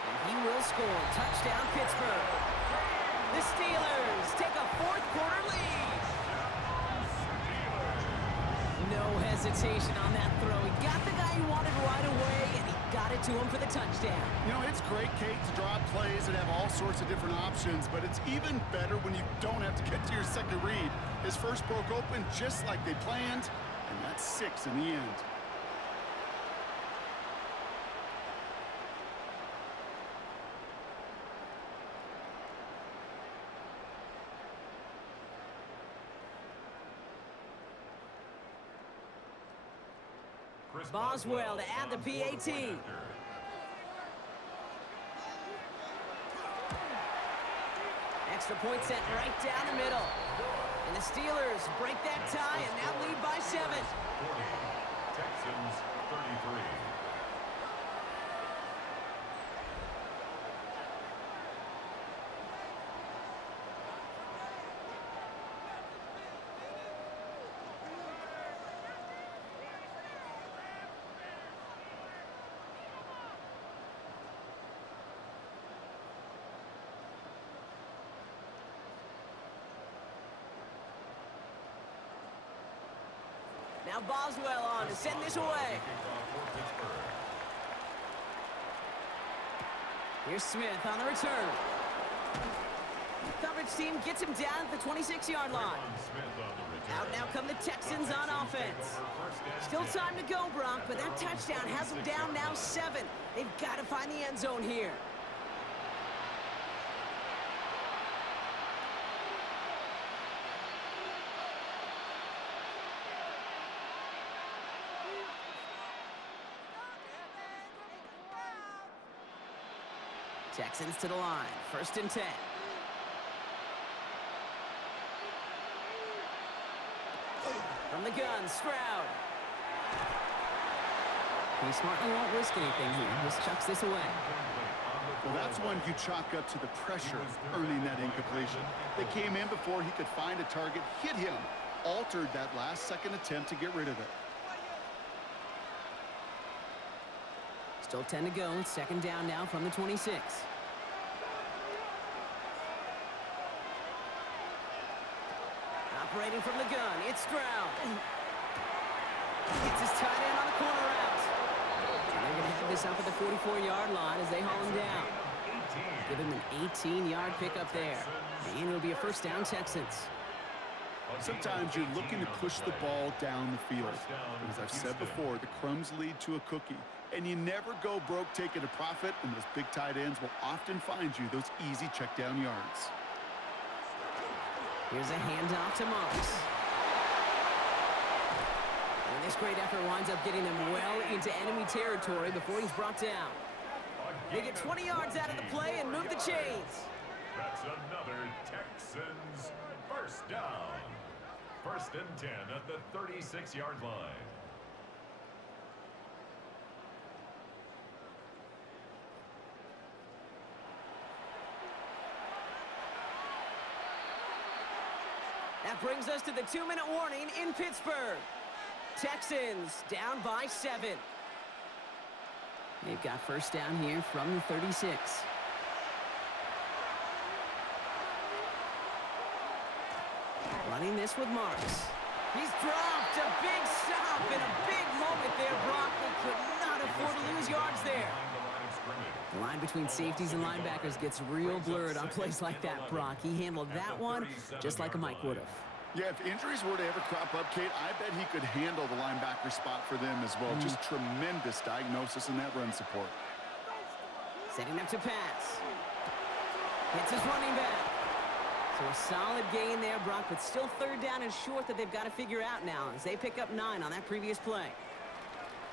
And he will score. Touchdown, Pittsburgh. The Steelers take a 4th quarter lead. No No hesitation on that throw. He got the guy he wanted right away, and he got it to him for the touchdown. You know, it's great, Kate, to draw plays and have all sorts of different options, but it's even better when you don't have to get to your second read. His first broke open just like they planned, and that's 6 in the end. Boswell to add the PAT. Extra point set right down the middle. And the Steelers break that tie and now lead by 7. 40, Texans 33. Now Boswell on to send this away. Here's Smith on the return. The coverage team gets him down at the 26-yard line. Out now come the Texans on offense. Still time to go, Brock, but that touchdown has them down now 7. They've got to find the end zone here. Texans to the line, 1st and 10. From the gun, Stroud. He smartly won't risk anything here. Just chucks this away. Well, that's one you chalk up to the pressure earning that incompletion. They came in before he could find a target, hit him, altered that last-second attempt to get rid of it. Still 10 to go. It's 2nd down now from the 26. Operating from the gun, it's Stroud. Gets his tight end on the corner out. And they're going to have this up at the 44-yard line as they haul him down. Give him an 18-yard pickup there. And it'll be a 1st down, Texans. Sometimes you're looking to push the ball down the field. But as I've said before, the crumbs lead to a cookie. And you never go broke taking a profit, and those big tight ends will often find you those easy checkdown yards. Here's a handoff to Marks. And this great effort winds up getting them well into enemy territory before he's brought down. They get 20 yards out of the play and move the chains. That's another Texans 1st down. 1st and 10 at the 36-yard line. That brings us to the 2-minute warning in Pittsburgh. Texans down by 7. They've got 1st down here from the 36. Running this with Marks. He's dropped a big stop in a big moment there, Brock. They could not afford to lose yards there. The line between safeties and linebackers gets real blurred on plays like that, Brock. He handled that one just like a Mike would have. Yeah, if injuries were to ever crop up, Kate, I bet he could handle the linebacker spot for them as well. Just tremendous diagnosis in that run support. Setting up to pass. Hits his running back. So a solid gain there, Brock, but still 3rd down and short that they've got to figure out now as they pick up 9 on that previous play.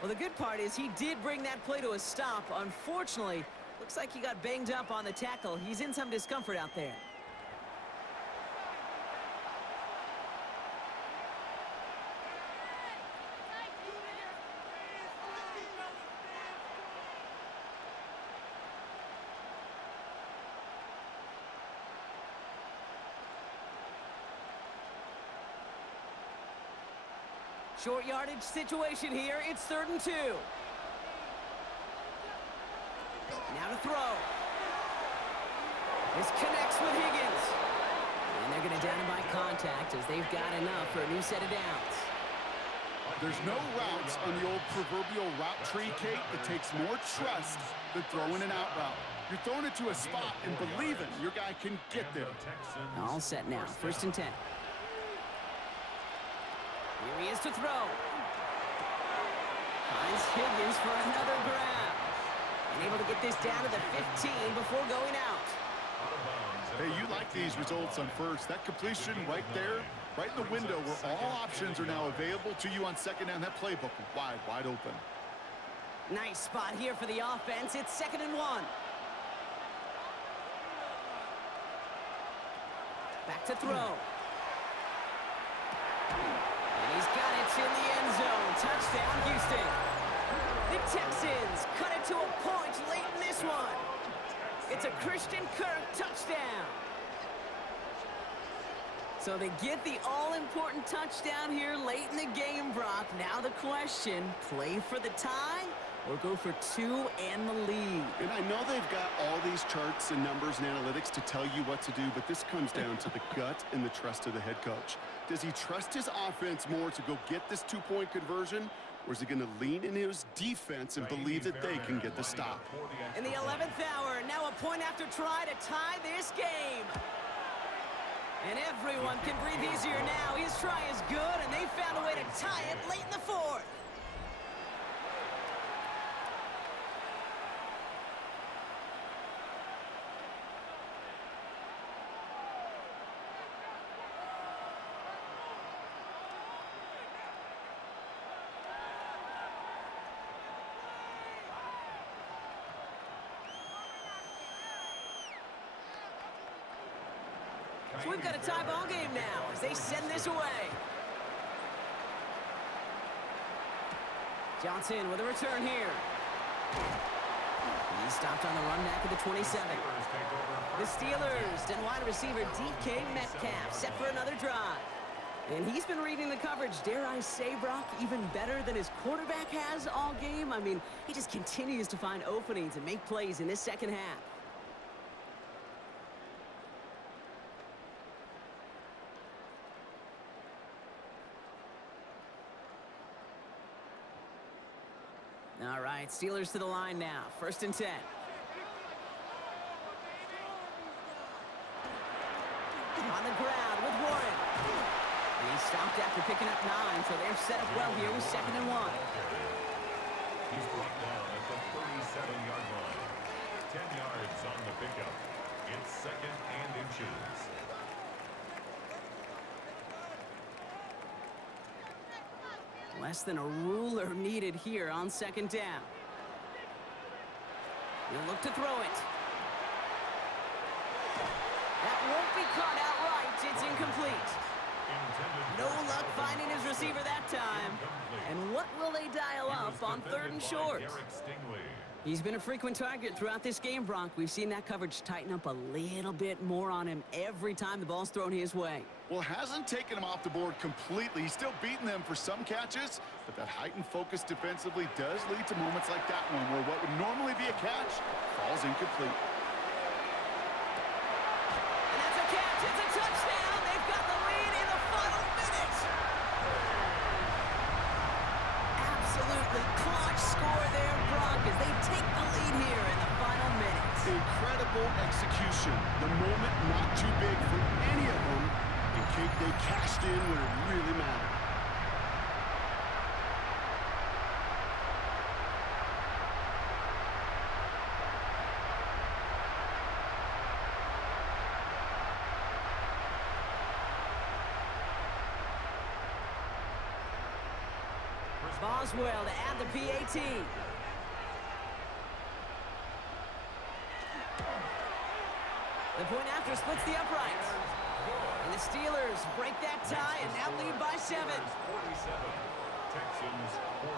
Well, the good part is he did bring that play to a stop. Unfortunately, looks like he got banged up on the tackle. He's in some discomfort out there. Short yardage situation here. It's 3rd and 2. Now to throw. This connects with Higgins. And they're going to down him by contact as they've got enough for a new set of downs. There's no routes on the old proverbial route tree, Kate, that takes more trust than throwing an out route. You're throwing it to a spot and believing your guy can get there. All set now, 1st and 10. Here he is to throw. Finds Higgins for another grab. And able to get this down to the 15 before going out. Hey, you like these results on first. That completion right there, right in the window where all options are now available to you on second down. That playbook wide open. Nice spot here for the offense. It's 2nd and 1. Back to throw. And he's got it in the end zone. Touchdown, Houston. The Texans cut it to a point late in this one. It's a Christian Kirk touchdown. So they get the all-important touchdown here late in the game, Brock. Now the question, play for the tie or go for 2 and the lead? And I know they've got all these charts and numbers and analytics to tell you what to do, but this comes down to the gut and the trust of the head coach. Does he trust his offense more to go get this 2-point conversion, or is he going to lean in his defense and believe that they can get the stop? In the 11th hour, now a point after try to tie this game. And everyone can breathe easier now. His try is good, and they found a way to tie it late in the 4th. So we've got a tie ball game now as they send this away. Johnson with a return here. He's stopped on the run back at the 27. The Steelers and wide receiver DK Metcalf set for another drive. And he's been reading the coverage, dare I say, Brock, even better than his quarterback has all game. I mean, he just continues to find openings and make plays in this second half. All right, Steelers to the line now. 1st and 10. On the ground with Warren. And he stopped after picking up 9, so they're set up well here with 2nd and 1. He's brought down at the 37-yard line. 10 yards on the pickup. It's 2nd and inches. Less than a ruler needed here on 2nd down. He'll look to throw it. That won't be caught outright. It's incomplete. No luck finding his receiver that time. And what will they dial up on 3rd and short? He's been a frequent target throughout this game, Brock. We've seen that coverage tighten up a little bit more on him every time the ball's thrown his way. Well, hasn't taken him off the board completely. He's still beating them for some catches, but that heightened focus defensively does lead to moments like that one where what would normally be a catch falls incomplete. And that's a catch. It's a touchdown. They've got the lead in the final minute. Absolutely clutch score there, Brock, as they take the lead here in the final minutes. Incredible execution. The moment not too big for any of them. And Kate, they cashed in when it really mattered. Boswell to add the PAT. The point after splits the uprights. And the Steelers break that tie and now lead by 7. 47. Texans 40.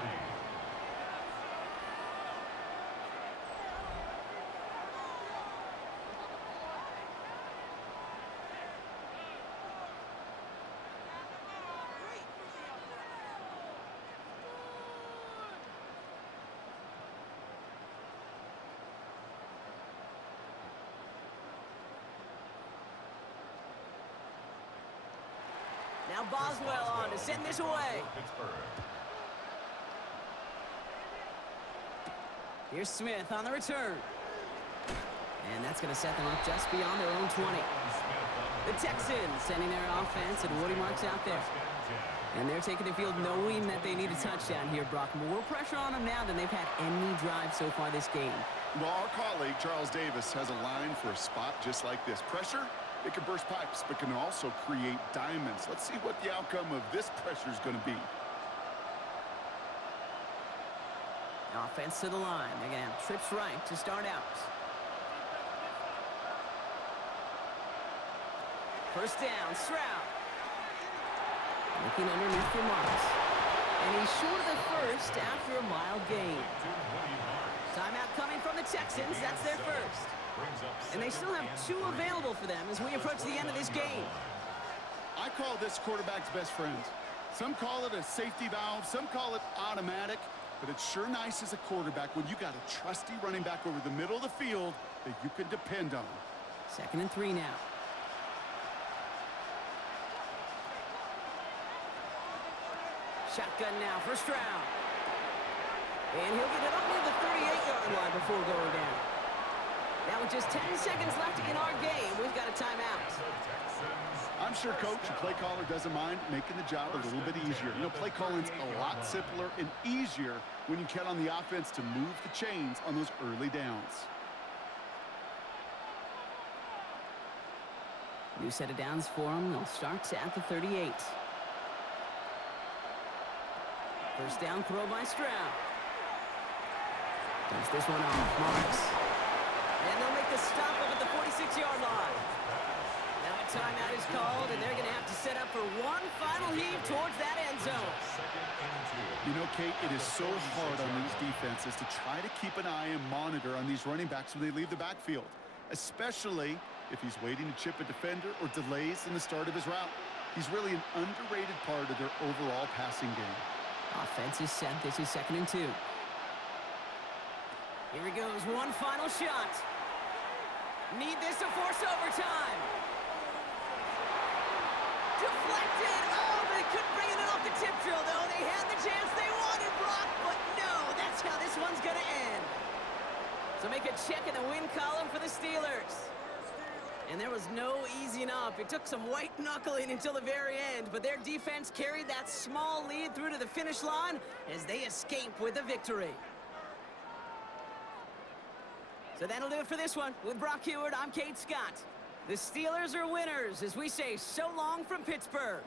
Now Boswell on to send this away. Pittsburgh. Here's Smith on the return. And that's going to set them up just beyond their own 20. The Texans sending their offense, and Woody Marks out there. And they're taking the field knowing that they need a touchdown here, Brock. More pressure on them now than they've had any drive so far this game. Well, our colleague, Charles Davis, has a line for a spot just like this. Pressure, it can burst pipes, but can also create diamonds. Let's see what the outcome of this pressure is going to be. Offense to the line. They're going to have trips right to start out. First down, Stroud. Looking underneath for Marks. And he's short of the first after a mild gain. Timeout coming from the Texans. That's their first. And they still have 2 available for them as we approach the end of this game. I call this quarterback's best friend. Some call it a safety valve. Some call it automatic. But it's sure nice as a quarterback when you got a trusty running back over the middle of the field that you can depend on. 2nd and 3 now. Shotgun now for Stroud. And he'll get it up near the 38-yard line before going down. Now with just 10 seconds left in our game, we've got a timeout. I'm sure Coach, the play caller, doesn't mind making the job a little bit easier. You know, play calling's a lot simpler and easier when you count on the offense to move the chains on those early downs. New set of downs for them. They'll start at the 38. First down throw by Stroud. Dumps this one off. Marks. And they'll make the stop up at the 46-yard line. Now a timeout is called, and they're going to have to set up for one final heave towards that end zone. You know, Kate, it is so hard on these defenses to try to keep an eye and monitor on these running backs when they leave the backfield, especially if he's waiting to chip a defender or delays in the start of his route. He's really an underrated part of their overall passing game. Offense is set. This is 2nd and 2. Here he goes. One final shot. Need this to force overtime. Deflected. Oh, they couldn't bring it in off the tip drill, though. They had the chance they wanted, Brock, but no, that's how this one's going to end. So make a check in the win column for the Steelers. And there was no easing up. It took some white knuckling until the very end, but their defense carried that small lead through to the finish line as they escape with a victory. So that'll do it for this one. With Brock Heward, I'm Kate Scott. The Steelers are winners as we say so long from Pittsburgh.